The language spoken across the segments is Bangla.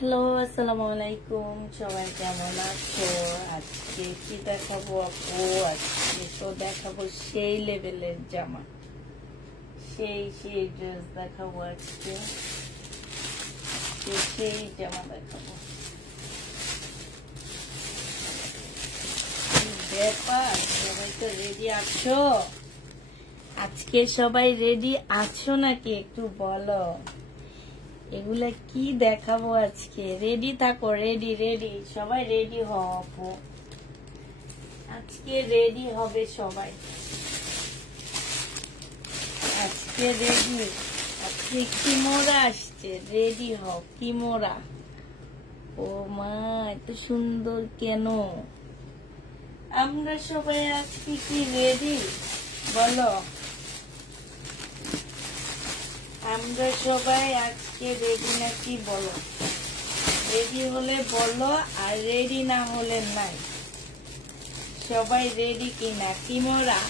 হ্যালো, আসসালামু আলাইকুম। সবাই কেমন আছো? আজকে কি দেখাবো আপু? আজকে তো দেখাবো সেই লেভেলের জামা, সেই ড্রেস দেখাবো। আজকে সেই জামা দেখাবো। ব্যাপার, সবাই তো রেডি আছো? আজকে সবাই রেডি আছো নাকি একটু বলো। এগুলা কি দেখাবো আজকে? রেডি থাকো, রেডি রেডি সবাই রেডি হও আপু। আজকে রেডি হবে সবাই, আজকে রেডি। আজকে কিমোরা আসছে, রেডি হও কিমোরা। ও মা, এত সুন্দর কেন? আমরা সবাই আজকে কি রেডি বলো? আমরা সবাই আজকে রেডি নাকি বলো? রেডি হলে বলো, আর রেডি না হলে নাই। সবাই রেডি কিনা? কিমোরা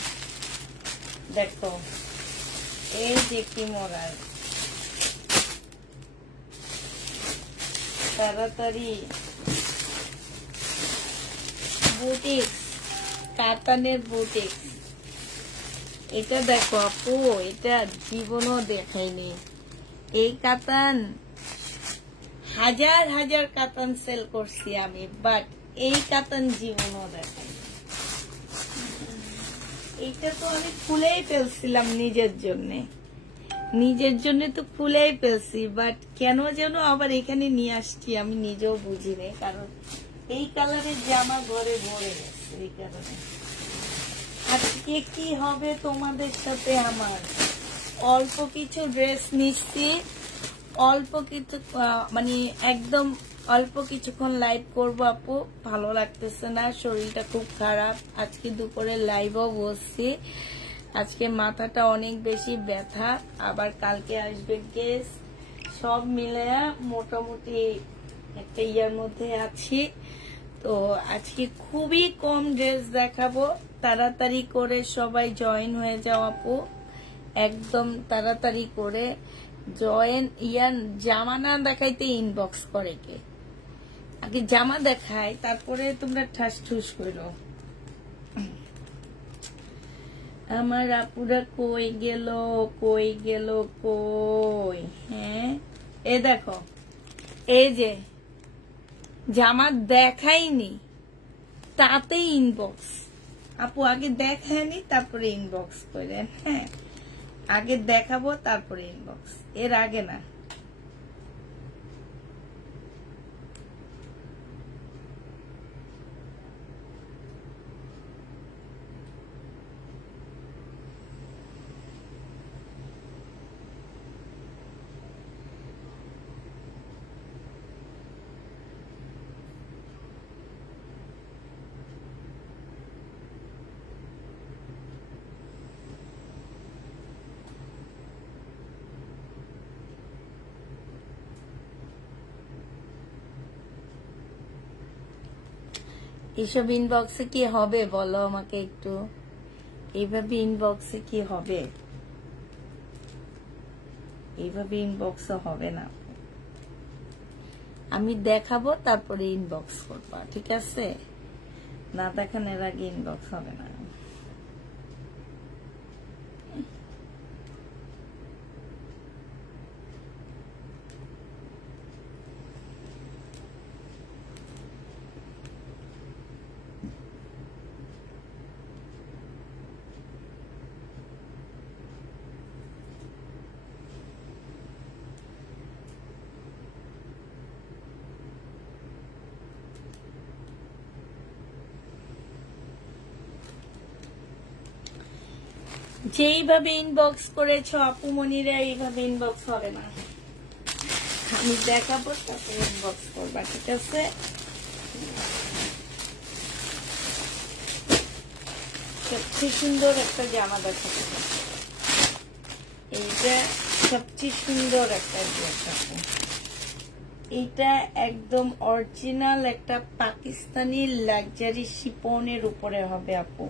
দেখো, এই যে কিমোরা। তাড়াতাড়ি বুটিক্স, কাতানের বুটিক্স। এটা দেখো আপু, এটা জীবনও দেখাইনি। এই কাতান হাজার হাজার কাতান সেল করছি আমি, বাট এই কাতান জীবনও দেখাইনি। এইটা তো আমি খুলেই ফেলছিলাম নিজের জন্য তো খুলেই ফেলছি, বাট কেন যেন আবার এখানে নিয়ে আসছি আমি নিজেও বুঝিনি। কারণ এই কালারের জামা ঘরে ভরে গেছে, এই কারণে। আজকে কি হবে তোমাদের সাথে আমার? অল্প কিছু ড্রেস নিচ্ছি, অল্প কিছু, মানে একদম অল্প কিছুক্ষণ লাইভ করবো আপু। ভালো লাগতেছে না, শরীরটা খুব খারাপ। আজকে দুপুরে লাইভও বসছি। আজকে মাথাটা অনেক বেশি ব্যথা, আবার কালকে আসবে গেস্ট। সব মিলে মোটামুটি একটা ইয়ার মধ্যে আছি। তো আজকে খুবই কম ড্রেস দেখাবো। তাড়াতাড়ি করে সবাই জয়েন হয়ে যাও আপু, একদম তাড়াতাড়ি করে জয়েন। ইয়ার জামা না দেখাইতে ইনবক্স করে কে? আগে জামা দেখায়, তারপরে তোমরা ঠাস ঠুস করো। আমার আপুরা কই গেল, কই গেল, কই? হ্যাঁ, এ দেখো, এই যে জামা দেখাইনি, তাতেই ইনবক্স। আপু আগে দেখায়নি, তারপরে ইনবক্স করেন। হ্যাঁ, আগে দেখাবো তারপরে ইনবক্স, এর আগে না। এসব ইনবক্সে কি হবে বলো আমাকে একটু, এইভাবে ইনবক্সে কি হবে? এইভাবে ইনবক্সে হবে না, আমি দেখাবো তারপরে ইনবক্স করবা, ঠিক আছে? না দেখানোর আগে ইনবক্স হবে না। যেইভাবে ইনবক্স করেছো আপু মনিরা, এইভাবে ইনবক্স হবে না, আমি দেখাবো তারপরে ইনবক্স করবা, ঠিক আছে? সবচেয়ে সুন্দর একটা জামা দেখাবো, এইটা সবচেয়ে সুন্দর একটা ড্রেস আপু। এইটা একদম অরিজিনাল একটা পাকিস্তানি লাক্সারি শিপনের উপরে হবে আপু।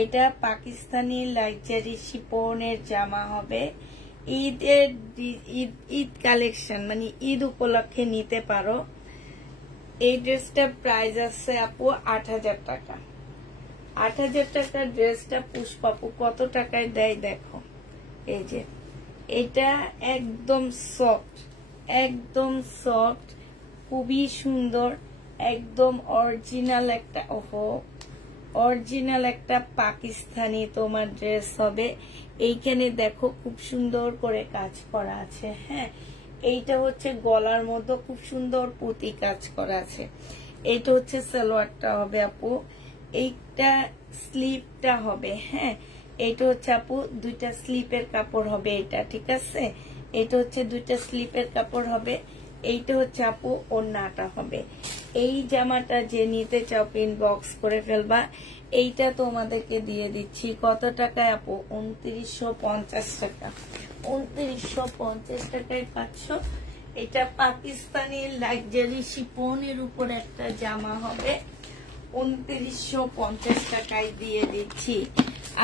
এটা পাকিস্তানি লাক্সারি শিপনের জামা হবে। ঈদ কালেকশন মানে ঈদ উপলক্ষে নিতে পারো। এই ড্রেসটার প্রাইস আছে আপু ৮০০০ টাকা। ৮০০০ টাকার ড্রেসটা পুষ্পাপু কত টাকায় দেয় দেখো। এই যে এটা একদম সফট, একদম সফট, খুবই সুন্দর, একদম অরিজিনাল একটা অরিজিনাল একটা পাকিস্তানি তোমার ড্রেস হবে। এইখানে দেখো খুব সুন্দর করে কাজ করা আছে। হ্যাঁ, এইটা হচ্ছে গলার মধ্যে খুব সুন্দর পুঁতি কাজ করা আছে। এইটা হচ্ছে সালোয়ারটা হবে আপু, এইটা স্লিপটা হবে। হ্যাঁ, এইটা হচ্ছে আপু দুইটা স্লিপের কাপড় হবে এটা, ঠিক আছে? এইটা হচ্ছে দুইটা স্লিপের কাপড় হবে। এইটা হচ্ছে আপু ওড়নাটা হবে। এই জামাটা যে নিতে চাও ইনবক্স করে ফেলবা। এইটা তোমাদেরকে দিয়ে দিচ্ছি কত টাকায় আপু? ২৯৫০ টাকা। ২৯৫০ টাকায় পাচ্ছ। এটা পাকিস্তানি লাক্সারি শিপনের উপর একটা জামা হবে। ২৯৫০ টাকায় দিয়ে দিচ্ছি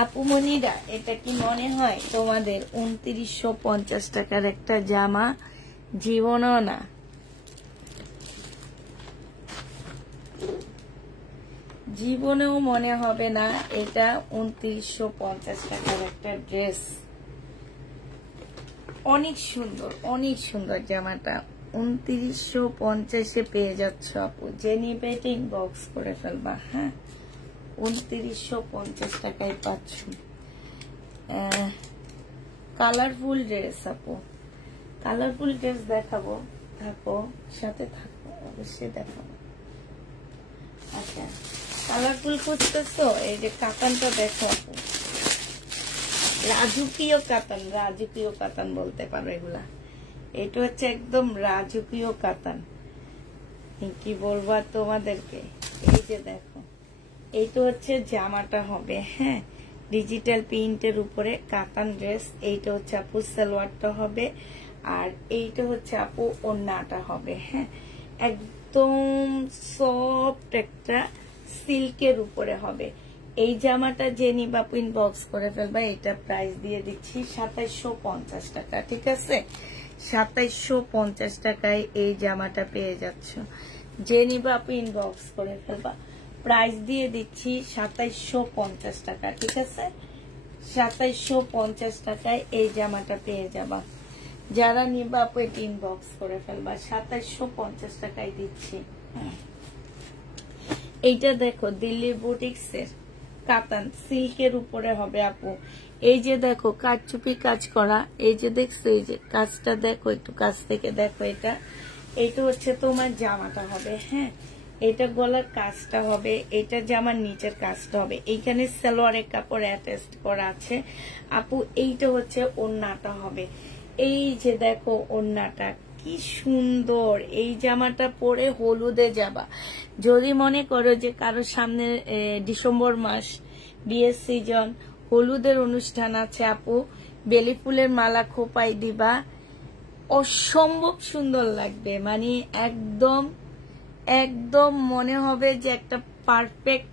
আপুমনিরা। এটা কি মনে হয় তোমাদের ২৯৫০ টাকার একটা জামা? জীবনও না, জীবনেও মনে হবে না এটা ২৯৫০ টাকার একটা ড্রেস। অনেক সুন্দর, অনেক সুন্দর জামাটা। ২৯৫০-এ পেয়ে যাচ্ছ আপু। যে নিবে এটা ইনবক্স করে ফেলবা। হ্যাঁ, ২৯৫০ টাকায় পাচ্ছ। কালারফুল ড্রেস আপু, কালারফুল ড্রেস দেখাবো, থাকো সাথে, থাকো অবশ্যই দেখাবো। আচ্ছা, কালারফুল খুঁজতেছো? এই যে কাতানটা দেখো আপু, রাজকীয় কাতান, রাজকীয় কাতান বলতে পারো এগুলা। এটা হচ্ছে একদম রাজকীয় কাতান, কি বলবো তোমাদেরকে। এই যে দেখো, এইটা হচ্ছে জামাটা হবে। হ্যাঁ, ডিজিটাল প্রিন্টের উপরে কাতান ড্রেস। এইটা হচ্ছে আপু সালোয়ারটা হবে, আর এইটা হচ্ছে আপু ওড়নাটা হবে। হ্যাঁ, একদম সফট একটা সিল্কের উপরে হবে। এই জামাটা যে নিবা ইনবক্স করে ফেলবা। এটা প্রাইস দিয়ে দিচ্ছি ২৭৫০ টাকা, ঠিক আছে? ২৭৫০ টাকায় এই জামাটা পেয়ে যাচ্ছ। যে নিবা ইনবক্স করে ফেলবা। প্রাইস দিয়ে দিচ্ছি ২৭৫০ টাকা, ঠিক আছে? ২৭৫০ টাকায় এই জামাটা পেয়ে যাবা। যারা নিবা এটা ইনবক্স করে ফেলবা। ২৭৫০ টাকায় দিচ্ছি। এইটা দেখো দিল্লি বুটিক্সের কাতান সিল্কের উপরে হবে আপু। এই যে দেখো কারচুপি কাজ করা, এই যে দেখছো, এই যে কাজটা দেখো, একটু কাছ থেকে দেখো। এটা হচ্ছে তোমার জামাটা হবে। হ্যাঁ, এটা গলার কাজটা হবে, এটা জামার নিচের কাজটা হবে। এইখানে সালোয়ারের কাপড় অ্যাটাচ করা আছে আপু। এইটা হচ্ছে ওড়নাটা হবে। এই যে দেখো ওড়নাটা কি সুন্দর। এই জামাটা পরে হলুদে যাবা। যদি মনে করো যে কারো সামনে ডিসেম্বর মাস, বিয়ের সিজন, হলুদের অনুষ্ঠান আছে আপু, বেলি ফুলের মালা খোপাই দিবা, অসম্ভব সুন্দর লাগবে। মানে একদম একদম মনে হবে যে একটা পারফেক্ট,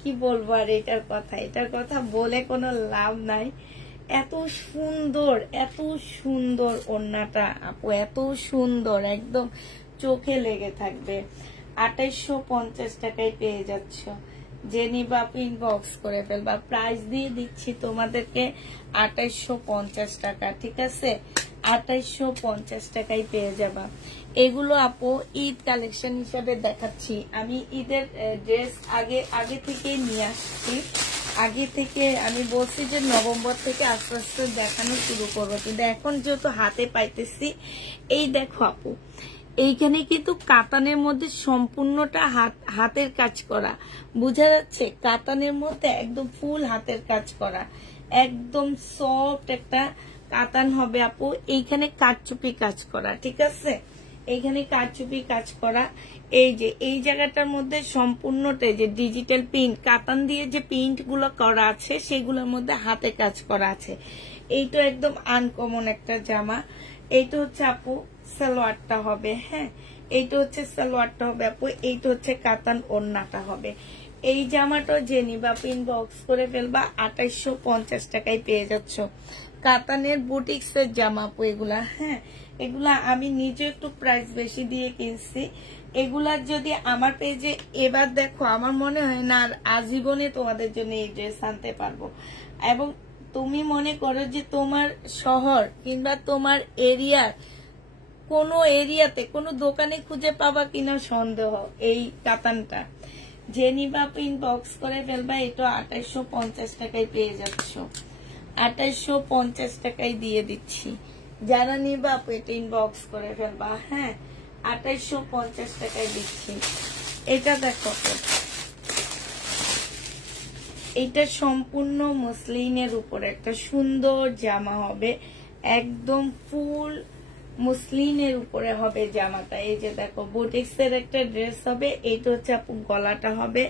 কি বলবো আর এটার কথা বলে কোনো লাভ নাই। এত সুন্দর ওড়নাটা আপু, এত সুন্দর, একদম চোখে লেগে থাকবে। 2850 টাকায় পেয়ে যাচ্ছ। যে নিবা ইনবক্স করে ফেলবা। প্রাইস দিয়ে দিচ্ছি তোমাদেরকে 2850 টাকা, ঠিক আছে? 2850 টাকায় পেয়ে যাবা। এগুলো আপু ঈদ কালেকশন হিসাবে দেখাচ্ছি। আমি ঈদের ড্রেস আগে থেকে নিয়ে আসছি। আগে থেকে আমি বলছি যে নভেম্বর থেকে আস্তে আস্তে দেখানো শুরু করবো, কিন্তু এখন যেহেতু হাতে পাইতেছি। এই দেখো আপু, এইখানে কিন্তু কাতানের মধ্যে সম্পূর্ণটা হাতের কাজ করা, বোঝা যাচ্ছে? কাতানের মধ্যে একদম ফুল হাতের কাজ করা, একদম সফট একটা কাতান হবে আপু। এইখানে কারচুপি কাজ করা, ঠিক আছে? এইখানে কারচুপি কাজ করা। এই যে এই জায়গাটার মধ্যে সম্পূর্ণটাই যে ডিজিটাল প্রিন্ট, কাতান দিয়ে যে প্রিন্ট গুলো করা আছে সেগুলোর মধ্যে হাতে কাজ করা আছে। এইটা একদম আনকমন একটা জামা। এইটা হচ্ছে আপু সালোয়ারটা হবে, হ্যাঁ, এইটা হচ্ছে সালোয়ারটা হবে আপু। এইটা হচ্ছে কাতান ওড়নাটা হবে। এই জামাটা যে নিবা ইনবক্স করে ফেলবা, 2850 টাকায় পেয়ে যাচ্ছ। কাতানের বুটিক্সের জামা আপু এগুলা, হ্যাঁ, এগুলা আমি নিজে একটু প্রাইস বেশি দিয়ে কিনছি। এগুলার যদি আমার পেজে এবার দেখো, আমার মনে হয় না আর আজীবনে তোমাদের জন্য এই ড্রেস আনতে পারবো। এবং তুমি মনে করো যে তোমার শহর কিংবা তোমার এরিয়ার কোনো এরিয়াতে কোনো দোকানে খুঁজে পাবা কিনা সন্দেহ। এই কাতানটা যে নিবা ইনবক্স করে ফেলবা। এটা 2850 টাকায় পেয়ে যাচ্ছ। 2850 টাকায় দিয়ে দিচ্ছি। যারা নিবা এটা ইনবক্স করে ফেলবা, হ্যাঁ, 2850 টাকায় দিচ্ছি। এটা দেখো, এটা সম্পূর্ণ মসলিনের উপরে একটা সুন্দর জামা হবে, একদম ফুল মসলিনের উপরে হবে জামাটা। এই যে দেখো বুটিক্সের একটা ড্রেস হবে। এইটা হচ্ছে আপু গলাটা হবে,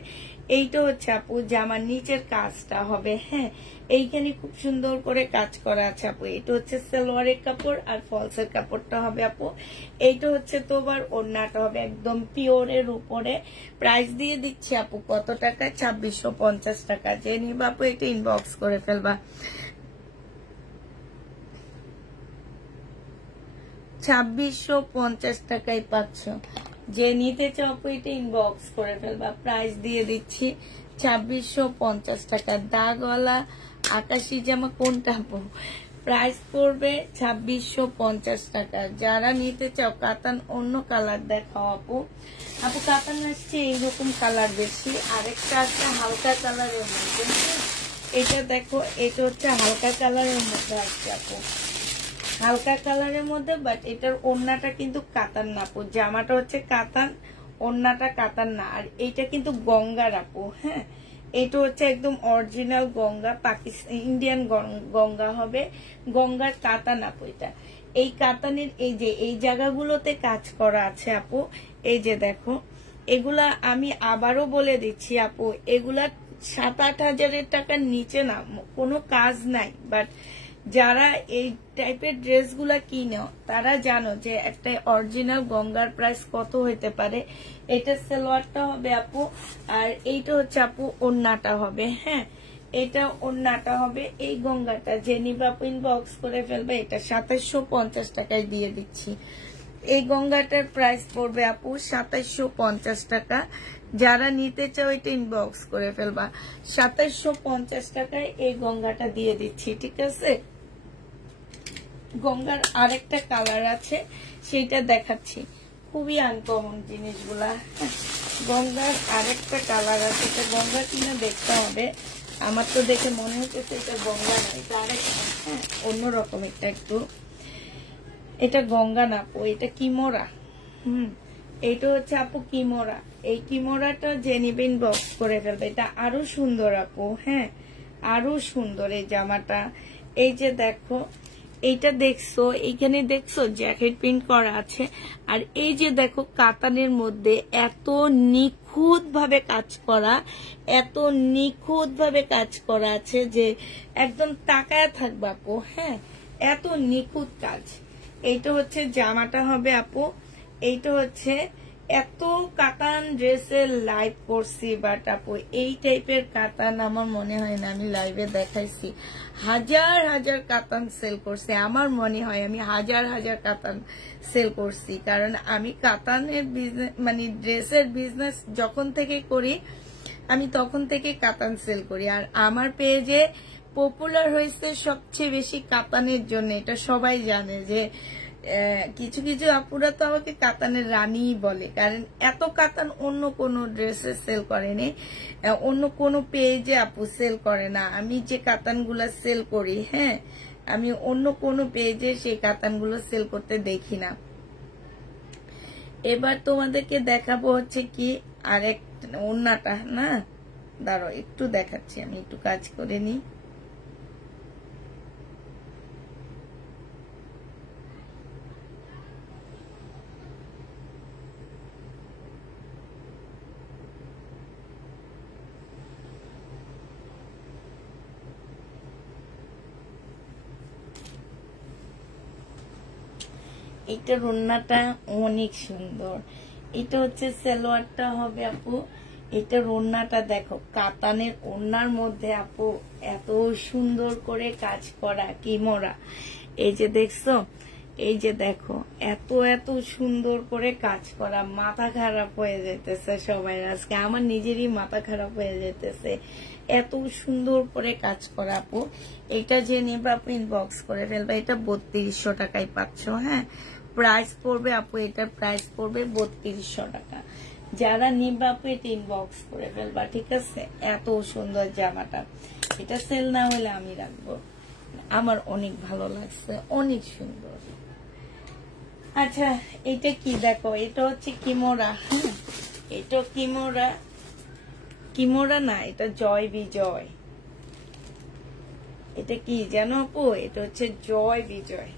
এইটা হচ্ছে আপু জামার নিচের কাজটা হবে, হ্যাঁ, এইখানে খুব সুন্দর করে কাজ করা আছে আপু। এটা হচ্ছে সালোয়ারের কাপড় আর ফলসের কাপড়টা হবে আপু। এইটা হচ্ছে তোমার ওড়নাটা হবে একদম পিওরের উপরে। প্রাইস দিয়ে দিচ্ছি আপু কত টাকা? 2650 টাকা। যে নিবা আপু এটা ইনবক্স করে ফেলবা। 2650 টাকায় পাচ্ছ। যে নিতে চাও আপু এটা ইনবক্স করে ফেলবা। প্রাইস দিয়ে দিচ্ছি 2650 টাকা। দাগওয়ালা আকাশি জামা কোনটা আপু? প্রাইস পড়বে 2650 টাকা। যারা নিতে চাও কাতান অন্য কালার দেখাও আপু। আপু কাতান আসছে এইরকম কালার বেশি, আরেকটা আছে হালকা কালারের মধ্যে। এটা দেখো, এটা হচ্ছে হালকা কালারের মধ্যে আসছে আপু, হালকা কালারের মধ্যে। বাট এটার ওড়নাটা কিন্তু কাতান না আপু। জামাটা হচ্ছে কাতান, ওড়নাটা কাতান না। আর এইটা কিন্তু গঙ্গার আপু, হ্যাঁ, এটা হচ্ছে একদম অরিজিনাল গঙ্গা, পাকিস্তান ইন্ডিয়ান গঙ্গা হবে, গঙ্গার কাতান আপু। এটা এই কাতানের এই যে এই জায়গাগুলোতে কাজ করা আছে আপু। এই যে দেখো, এগুলা আমি আবারও বলে দিচ্ছি আপু, এগুলা 7-8 হাজারের টাকার নিচে না, কোনো কাজ নাই। বাট যারা এই টাইপের ড্রেসগুলা কিনো তারা জানো যে একটা অরিজিনাল গঙ্গার প্রাইস কত হইতে পারে। এটা সালোয়ারটা হবে আপু, আর এইটা হচ্ছে আপু ওড়নাটা হবে, হ্যাঁ, এটা ওড়নাটা হবে। এই গঙ্গাটা যে নিবা আপু ইনবক্স করে ফেলবে। এটা 2750 টাকায় দিয়ে দিচ্ছি। এই গঙ্গাটার প্রাইস পড়বে আপু 2750 টাকা। যারা নিতে চাও এটা ইনবক্স করে ফেলবা। 2750 টাকায় এই গঙ্গাটা দিয়ে দিচ্ছি, ঠিক আছে? গঙ্গার আরেকটা কালার আছে, সেটা দেখাচ্ছি। খুবই আনকমন জিনিসগুলা। গঙ্গার আরেকটা কালার আছে, এটা গঙ্গা কিনা দেখতে হবে। আমার তো দেখে মনে হচ্ছে এটা গঙ্গা না, এটা আরেকটা, হ্যাঁ, অন্যরকম একটা একটু। এটা গঙ্গা না আপু, এটা কিমোরা। এইটা হচ্ছে আপু কিমোরা। এই কিমোরাটা যে নিবে ইনবক্স করে ফেলবে। এটা আরো সুন্দর আপু, হ্যাঁ, আরো সুন্দর এই জামাটা। এই যে দেখো, এইটা দেখছো, এইখানে দেখছো জ্যাকেট প্রিন্ট করা আছে। আর এই যে দেখো কাতানের মধ্যে এত নিখুঁত ভাবে কাজ করা, এত নিখুঁত ভাবে কাজ করা আছে যে একদম তাকায় থাকবে আপু, হ্যাঁ, এত নিখুঁত কাজ। এইটা হচ্ছে জামাটা হবে আপু। এইটা হচ্ছে এত কাতান ড্রেসের লাইভ করছি, বাট আপু এই টাইপের কাতান আমার মনে হয় না আমি লাইভে দেখাইছি। হাজার হাজার কাতান সেল করছি, আমার মনে হয় আমি হাজার হাজার কাতান সেল করছি। কারণ আমি কাতানের বিজনেস মানে ড্রেসের বিজনেস যখন থেকে করি আমি তখন থেকে কাতান সেল করি। আর আমার পেজে পপুলার হয়েছে সবচেয়ে বেশি কাতানের জন্য, এটা সবাই জানে। যে কিছু কিছু আপুরা তো আমাকে কাতানের রানী বলে, কারণ এত কাতান অন্য কোনো ড্রেসে সেল করেনি, অন্য কোনো পেজে আপু সেল করে না। আমি যে কাতানগুলো সেল করি, হ্যাঁ, আমি অন্য কোনো পেজে সেই কাতানগুলো সেল করতে দেখি না। এবার তোমাদেরকে দেখাবো হচ্ছে কি আরেক ওড়নাটা, না দাঁড়াও একটু দেখাচ্ছি, আমি একটু কাজ করে নিই। এইটার ওড়নাটা অনেক সুন্দর। এটা হচ্ছে সালোয়ারটা হবে আপু, এটার ওড়নাটা দেখো, কাতানের ওড়নার মধ্যে আপু এত সুন্দর করে কাজ করা কিমোরা। এই যে দেখছো, এই যে দেখো এত এত সুন্দর করে কাজ করা, মাথা খারাপ হয়ে যেতেছে সবাই আজকে, আমার নিজেরই মাথা খারাপ হয়ে যেতেছে, এত সুন্দর করে কাজ করা আপু। এটা যে নেবে আপু ইনবক্স করে ফেলবে, এটা 3200 টাকায় পাচ্ছ। হ্যাঁ, প্রাইস পড়বে আপু, এটার প্রাইস পড়বে 3200 টাকা। যারা নিবে আপু এটা ইনবক্স করে ফেলবা, ঠিক আছে? এত সুন্দর জামাটা, এটা সেল না হলে আমি রাখবো, আমার অনেক ভালো লাগছে, অনেক সুন্দর। আচ্ছা এটা কি দেখো, এটা হচ্ছে কিমোরা। হ্যাঁ, এটা কিমোরা, কিমোরা না, এটা জয় বিজয়। এটা কি জানো আপু, এটা হচ্ছে জয় বিজয়।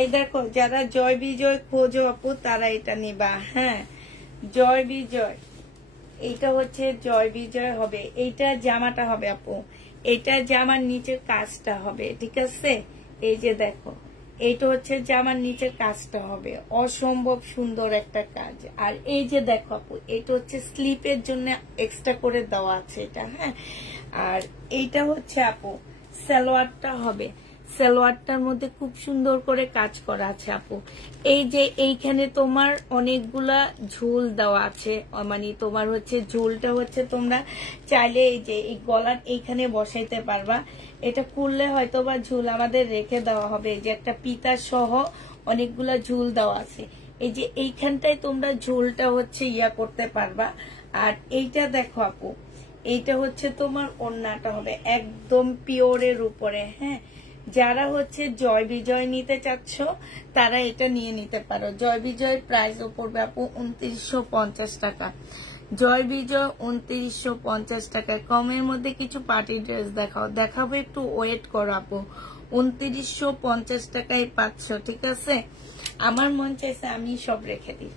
এই দেখো যারা জয় বিজয় খোঁজো আপু তারা এটা নিবা। হ্যাঁ, জয় বিজয়, এইটা হচ্ছে জয় বিজয় হবে। এইটা জামাটা হবে আপু, এটা জামার নিচের কাজটা হবে, ঠিক আছে? এই যে দেখো, এইটা হচ্ছে জামার নিচের কাজটা হবে, অসম্ভব সুন্দর একটা কাজ। আর এই যে দেখো আপু, এটা হচ্ছে স্লিপের জন্য এক্সট্রা করে দেওয়া আছে এটা। হ্যাঁ, আর এইটা হচ্ছে আপু সালোয়ারটা হবে, সালোয়ারটার মধ্যে খুব সুন্দর করে কাজ করা আছে আপু। এই যে এইখানে তোমার অনেকগুলা ঝুল দেওয়া আছে, মানে তোমার হচ্ছে ঝুলটা হচ্ছে তোমরা চাইলে এই যে এই গলার এইখানে বসাইতে পারবা। এটা খুললে হয়তো বা ঝুল আমাদের রেখে দেওয়া হবে, এই যে একটা পিতা সহ অনেকগুলা ঝুল দেওয়া আছে, এই যে এইখানটায় তোমরা ঝুলটা হচ্ছে ইয়া করতে পারবা। আর এইটা দেখো আপু, এইটা হচ্ছে তোমার ওড়নাটা হবে একদম পিওরের উপরে। হ্যাঁ, যারা হচ্ছে জয় বিজয় নিতে চাচ্ছ তারা এটা নিয়ে নিতে পারো। জয় বিজয়ের প্রাইস পড়বে আপু 2950 টাকা। জয় বিজয় 2950 টাকায়। কমের মধ্যে কিছু পার্টি ড্রেস দেখাও, দেখাবো, একটু ওয়েট করো আপু। 2950 টাকায় পাচ্ছ, ঠিক আছে? আমার মন চাইছে আমি সব রেখে দিই,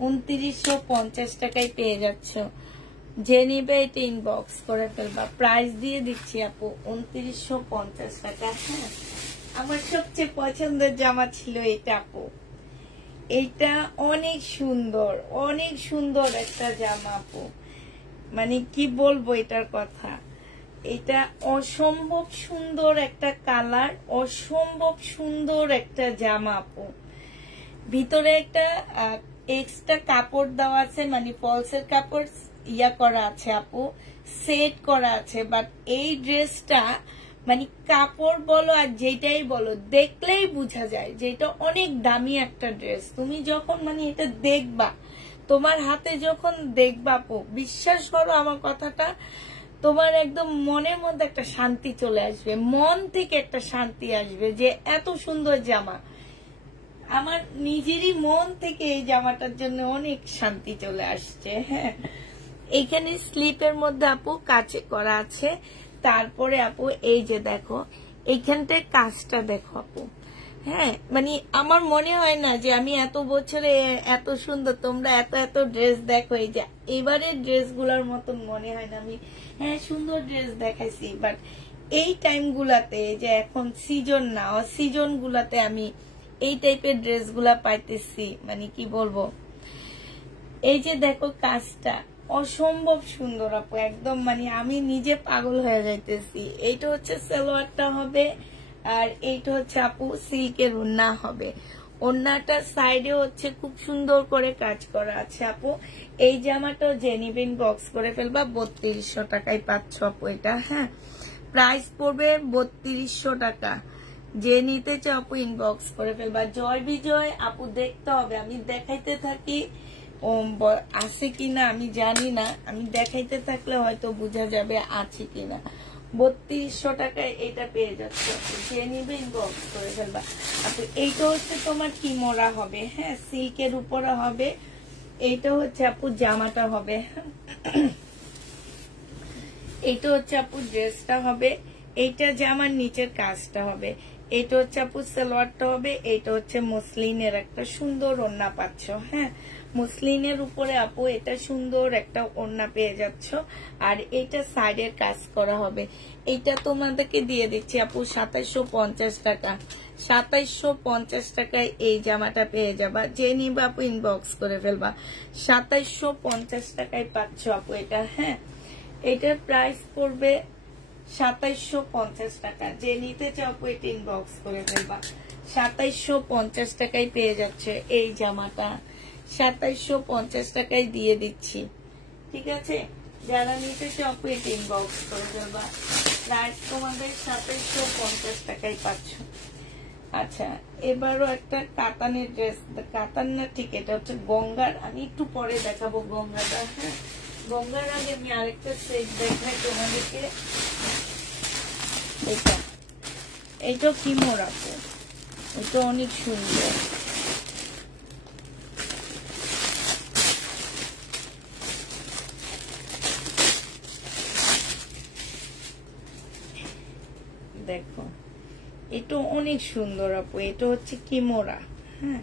2950 টাকায় পেয়ে যাচ্ছ। যে নিবে এটা ইনবক্স করে ফেলবা, প্রাইস দিয়ে দিচ্ছি আপু 2950 টাকা। হ্যাঁ, আমার সবচেয়ে পছন্দের জামা ছিল এটা আপু, এইটা অনেক সুন্দর, অনেক সুন্দর একটা জামা আপু, মানে কি বলবো এটার কথা। এটা অসম্ভব সুন্দর একটা কালার, অসম্ভব সুন্দর একটা জামা আপু। ভিতরে একটা এক্সট্রা কাপড় দেওয়া আছে, মানে ফলসের কাপড় ইয়া করা আছে আপু, সেট করা আছে। বাট এই ড্রেসটা মানে কাপড় বলো আর যেটাই বলো, দেখলেই বোঝা যায় যে এটা অনেক দামি একটা ড্রেস। তুমি যখন মানে এটা দেখবা, তোমার হাতে যখন দেখবা আপু, বিশ্বাস করো আমার কথাটা, তোমার একদম মনের মধ্যে একটা শান্তি চলে আসবে, মন থেকে একটা শান্তি আসবে যে এত সুন্দর জামা। আমার নিজেরই মন থেকে এই জামাটার জন্য অনেক শান্তি চলে আসছে। হ্যাঁ, এইখানে স্লিপের মধ্যে আপু কাছে করা আছে। তারপরে আপু এই যে দেখো, এইখানটায় কাজটা দেখো আপু। হ্যাঁ, মানে আমার মনে হয় না যে আমি এত বছরে এত সুন্দর, তোমরা এত এত ড্রেস দেখো, এই যে এবারের ড্রেসগুলোর মতন মনে হয় না আমি, হ্যাঁ সুন্দর ড্রেস দেখাইছি, বাট এই টাইম গুলাতে, যে এখন সিজন না, সিজন গুলাতে আমি এই টাইপের ড্রেসগুলা পাইতেছি, মানে কি বলবো, এই যে দেখো কাজটা অসম্ভব সুন্দর আপু, একদম মানে আমি নিজে পাগল হয়ে যাইতেছি। এইটা হচ্ছে সালোয়ারটা হবে, আর এইটা হচ্ছে আপু সিল্কের ওড়না হবে। ওড়নাটার সাইডে হচ্ছে খুব সুন্দর করে কাজ করা আছে আপু। এই জামাটাও জেনিবিন বক্স করে ফেলবা, 3200 টাকায় পাচ্ছ আপু এটা। হ্যাঁ, প্রাইস পড়বে 3200 টাকা। যে নিতে চাও আপু ইনবক্স করে ফেলবা। জয় বিজয় আপু দেখতে হবে, আমি দেখাইতে থাকি আছে কিনা আমি জানি না, আমি দেখাইতে থাকলে হয়তো বোঝা যাবে আছে কিনা। 3200 টাকায় এটা পেয়ে যাচ্ছে আপু, যে নিবে ইনবক্স করে ফেলবা আপু। এইটা হচ্ছে তোমার কিমোরা হবে, হ্যাঁ সিল্কের উপরে হবে। এইটা হচ্ছে আপু জামাটা হবে, এইটা হচ্ছে আপু ড্রেসটা হবে। এইটা জামার নিচের কাজটা হবে। এইটা হচ্ছে আপু সালোয়ারটা হবে। এইটা হচ্ছে মসলিনের একটা সুন্দর ওড়না পাচ্ছ। হ্যাঁ, মসলিনের উপরে আপু এটা সুন্দর একটা ওড়না পেয়ে যাচ্ছ, আর এইটা সাইডের কাজ করা হবে। এইটা তোমাদেরকে দিয়ে দিচ্ছি আপু 2750 টাকা। 2750 টাকায় এই জামাটা পেয়ে যাবা। যে নিবা আপু ইনবক্স করে ফেলবা। 2750 টাকায় পাচ্ছ আপু এটা। হ্যাঁ, এটার প্রাইস পড়বে 2750 টাকা। যে নিতে চাও আপু এটা ইনবক্স করে ফেলবা। 2750 টাকায় পেয়ে যাচ্ছে এই জামাটা। 2750 টাকায় দিয়ে দিচ্ছি, ঠিক আছে। যারা নিতে চাও আপু এটা ইনবক্স করে ফেলবা। প্রাইস তোমাদের 2750 টাকায় পাচ্ছ। আচ্ছা, এবারও একটা কাতানের ড্রেস, কাতান না ঠিক, এটা হচ্ছে গঙ্গার। আমি একটু পরে দেখাবো গঙ্গাটা। হ্যাঁ, গঙ্গার আগে আমি আরেকটা সেট দেখাই তোমাদেরকে। এইটা কি মোড়াবো, এটা অনেক সুন্দর। দেখো এটা অনেক সুন্দর আপু, এটা হচ্ছে কিমোরা। হ্যাঁ,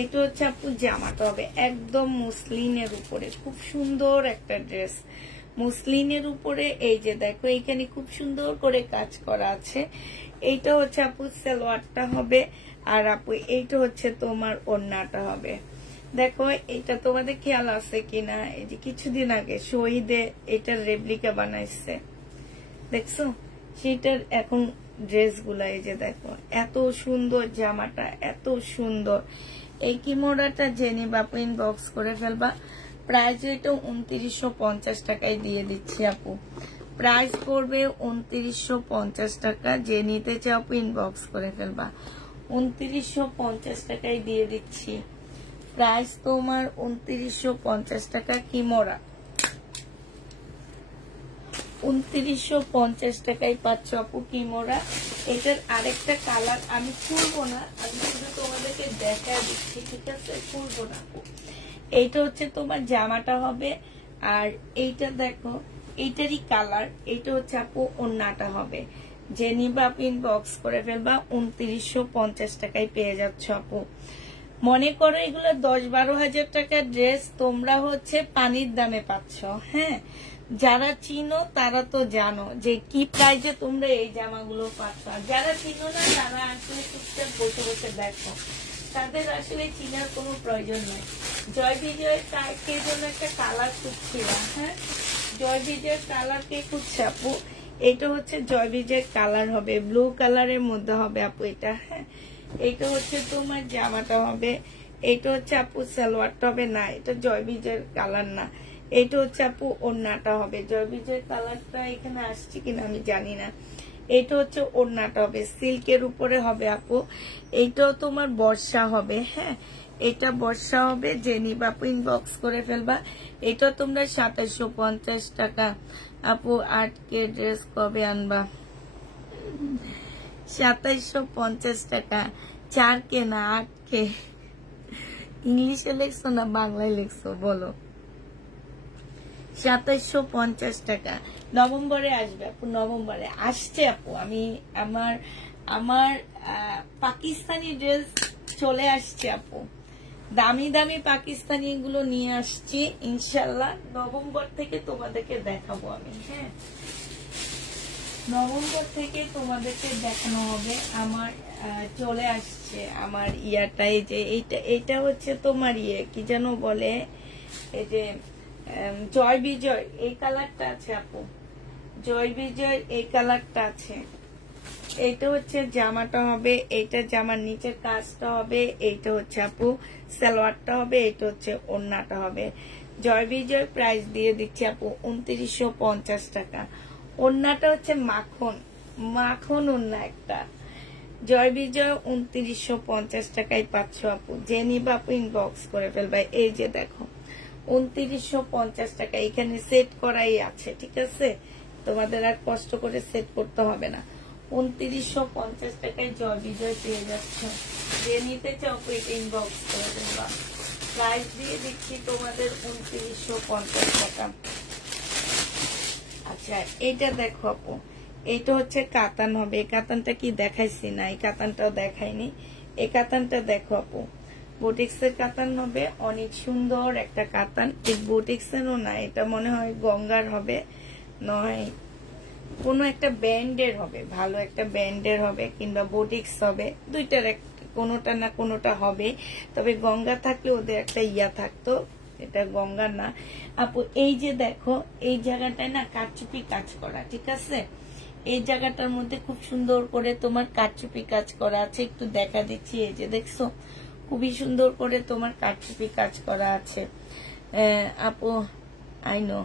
এটা হচ্ছে আপু জামাটা হবে একদম মুসলিনের উপরে, খুব সুন্দর একটা ড্রেস মুসলিনের উপরে। এই যে দেখো এখানে খুব সুন্দর করে কাজ করা আছে। এইটা হচ্ছে আপু সালোয়ারটা হবে, আর আপু এইটা হচ্ছে তোমার ওড়নাটা হবে। দেখো এটা তোমাদের খেয়াল আছে কিনা, এই যে কিছুদিন আগে শহীদে এটার রেপ্লিকা বানাইছে, দেখছো সেটার এখন ড্রেসগুলা। এই যে দেখো এত সুন্দর জামাটা, এত সুন্দর। এই কিমোড়াটা জেনে বাপু ইনবক্স করে ফেলবা। প্রাইস এটা 2950 টাকায় দিয়ে দিচ্ছি আপু। প্রাইস পড়বে 2950 টাকা। যে নিতে চাও আপু ইনবক্স করে ফেলবা। 2950 টাকায় দিয়ে দিচ্ছি। প্রাইস তোমার 2950 টাকা কিমোড়া। 2950 টাকায় পাচ্ছ আপু কিমোরা। এটার আরেকটা কালার আমি খুলবো না, আমি শুধু তোমাদেরকে দেখা দিচ্ছি, ঠিক আছে, খুলবো না। এইটা হচ্ছে তোমার জামাটা হবে, আর এইটা দেখো এইটারই কালার। এইটা হচ্ছে আপু ওড়নাটা হবে। যে নিবা আপু ইনবক্স করে ফেলবা। 2950 টাকায় পেয়ে যাচ্ছ আপু। মনে করো এগুলো 10-12 হাজার টাকার ড্রেস, তোমরা হচ্ছে পানির দামে পাচ্ছ। হ্যাঁ, যারা চিনো তারা তো জানো যে কি প্রাইসে তোমরা এই জামাগুলো পাচ্ছ। আর যারা চিনো না তারা আসলে চুপচাপ বসে বসে দেখো, তাদের আসলে চিনার কোনো প্রয়োজন নেই। জয় বিজয়ের কে জন্য একটা কালার খুঁজছিলাম। হ্যাঁ, জয় বিজয়ের কালার কে খুঁজছে আপু? এটা হচ্ছে জয় বিজয়ের কালার হবে, ব্লু কালারের মধ্যে হবে আপু এটা। হ্যাঁ, এটা হচ্ছে তোমার জামাটা হবে। এটা হচ্ছে আপু সালোয়ারটা হবে। না, এটা জয় বিজয়ের কালার না, এটা হচ্ছে আপু ওড়নাটা হবে। জয় বিজয়ের কালারটা এখানে আসছে কিনা আমি জানি না। এটা হচ্ছে ওড়নাটা হবে, সিল্কের উপরে হবে আপু। এইটাও তোমার বর্ষা হবে। হ্যাঁ, এটা বর্ষা হবে। যে নিবা আপু ইনবক্স করে ফেলবা। এটা তোমরা 2750 টাকা আপু। 8K ড্রেস কবে আনবা? 2750 টাকা। 4K না 8K। ইংলিশে লিখছো না বাংলায় লিখছো বলো? 2750 টাকা। নভেম্বরে আসবে আপু, নভেম্বরে আসছে আপু। আমি আমার পাকিস্তানি ড্রেস চলে আসছে আপু। দামি দামি পাকিস্তানি গুলো নিয়ে আসছি ইনশাল্লাহ। নভেম্বর থেকে তোমাদেরকে দেখাবো আমি। হ্যাঁ, নভেম্বর থেকে তোমাদেরকে দেখানো হবে। আমার চলে আসছে আমার ইয়াটাই, যে এইটা হচ্ছে তোমার ইয়ে কি যেন বলে, এই যে জয় বিজয় এই কালারটা আছে আপু, জয় বিজয় এই কালারটা আছে। এইটা হচ্ছে জামাটা হবে, এইটা জামার নিচের কাজটা হবে, এইটা হচ্ছে আপু সালোয়ারটা হবে, এইটা হচ্ছে ওড়নাটা হবে। জয় বিজয় প্রাইস দিয়ে দিচ্ছি আপু 2950 টাকা। ওড়নাটা হচ্ছে মাখন, মাখন ওড়না একটা। জয় বিজয় 2950 টাকায় পাচ্ছ আপু, যে নিবা আপু ইনবক্স করে ফেলবে। এই যে দেখো 2950 টাকা, এখানে সেট করাই আছে, ঠিক আছে, তোমাদের আর কষ্ট করে সেট করতে হবে না। 2950 টাকায় জয় বিজয় পেয়ে যাচ্ছ, যে নিতে চাও এটা ইনবক্স করে দেবা। প্রাইস দিয়ে দিচ্ছি তোমাদের 2950 টাকা। আচ্ছা এইটা দেখো আপু, এইটা হচ্ছে কাতান হবে। এই কাতানটা কি দেখাইছি না? এই কাতানটাও দেখাইনি। এই কাতানটা দেখো আপু, বুটিক্সের কাতান হবে, অনেক সুন্দর একটা কাতান। এই বুটিক্সেরও না, এটা মনে হয় গঙ্গার হবে, নয় কোনো একটা ব্যান্ডের হবে, ভালো একটা ব্যান্ডের হবে, কিংবা বুটিক্স হবে, দুইটার কোনোটা না কোনোটা হবে। তবে গঙ্গা থাকলে ওদের একটা ইয়া থাকতো, এটা গঙ্গা না আপু। এই যে দেখো এই জায়গাটায় না কারচুপি কাজ করা, ঠিক আছে, এই জায়গাটার মধ্যে খুব সুন্দর করে তোমার কারচুপি কাজ করা আছে। একটু দেখা দিচ্ছি, এই যে দেখছো খুবই সুন্দর করে তোমার কারচুপি কাজ করা আছে আপু। আইনো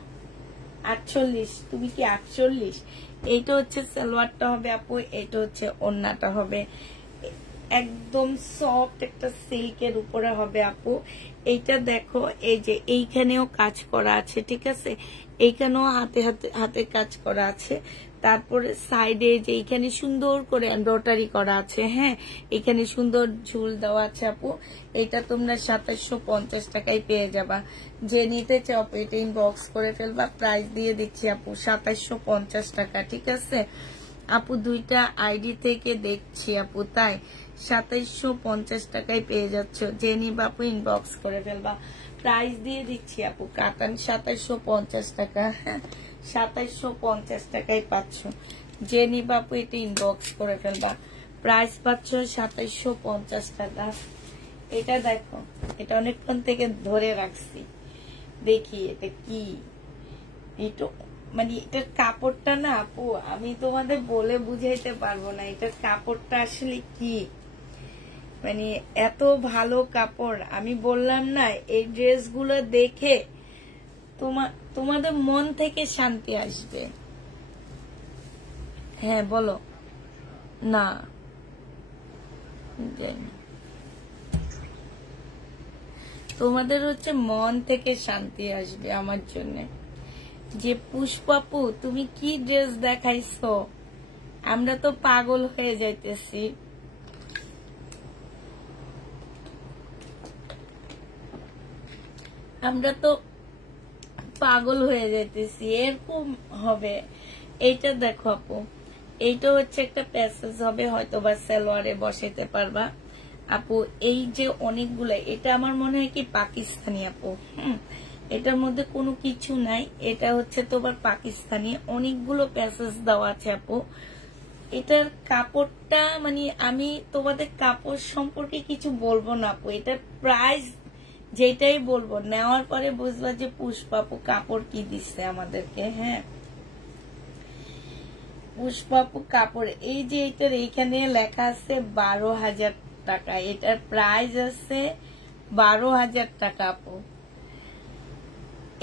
48, তুমি কি 48? এইটা হচ্ছে সালোয়ারটা হবে আপু, এইটা হচ্ছে ওড়নাটা হবে, একদম সফট একটা সিল্কের উপরে হবে আপু। এইটা দেখো এই যে এইখানেও কাজ করা আছে, ঠিক আছে, এইখানেও হাতে হাতে হাতে কাজ করা আছে। তারপরে সাইডে যে এইখানে সুন্দর করে এমব্রয়ডারি করা আছে, হ্যাঁ এখানে সুন্দর ঝুল দেওয়া আছে আপু। এটা তোমরা 2750 টাকায় পেয়ে যাবা, যে নিতে চাও এটা ইনবক্স করে ফেলবা। প্রাইস দিয়ে দিচ্ছি আপু 2750 টাকা, ঠিক আছে আপু। দুইটা আইডি থেকে দেখছি আপু, তাই 2750 টাকায় পেয়ে যাচ্ছ, যে নিবা আপু ইনবক্স করে ফেলবা। প্রাইস দিয়ে দিচ্ছি আপু কাতান 2750 টাকা, হ্যাঁ 2750 টাকায় পাচ্ছ, যে নিবা আপু এটা ইনবক্স করে ফেলবা। প্রাইস পাচ্ছ 2750 টাকা। এটা দেখো, এটা অনেকক্ষণ থেকে ধরে রাখছি, দেখি এটা কি। এটা মানে এটার কাপড়টা না আপু আমি তোমাদের বলে বুঝাইতে পারবো না, এটার কাপড়টা আসলে কি, মানে এত ভালো কাপড়। আমি বললাম না এই ড্রেসগুলো দেখে তোমাদের মন থেকে শান্তি আসবে। হ্যাঁ বলো না, তোমাদের হচ্ছে মন থেকে শান্তি আসবে আমার জন্য। যে পুষ্পাপু তুমি কি ড্রেস দেখাইছো, আমরা তো পাগল হয়ে যাইতেছি। আমরা তো পাগল হয়ে যাইতেছি, এরকম হবে। এইটা দেখো আপু, এইটা হচ্ছে একটা প্যাসেজ হবে, হয়তো বা সালোয়ারে বসাইতে পারবা আপু। এই যে অনেকগুলো, এটা আমার মনে হয় কি পাকিস্তানি আপু, এটার মধ্যে কোনো কিছু নাই, এটা হচ্ছে তোমার পাকিস্তানি, অনেকগুলো প্যাসেজ দেওয়া আছে আপু। এটার কাপড়টা মানে আমি তোমাদের কাপড় সম্পর্কে কিছু বলবো না আপু, এটার প্রাইস যেটাই বলবো নেওয়ার পরে বুঝবা যে পুষ্পাপু কাপড় কি দিচ্ছে আমাদেরকে। হ্যাঁ পুষ্পাপু কাপড়, এই যে এটার এইখানে লেখা আছে 12,000 টাকা, এটার প্রাইস আছে 12,000 টাকা আপু।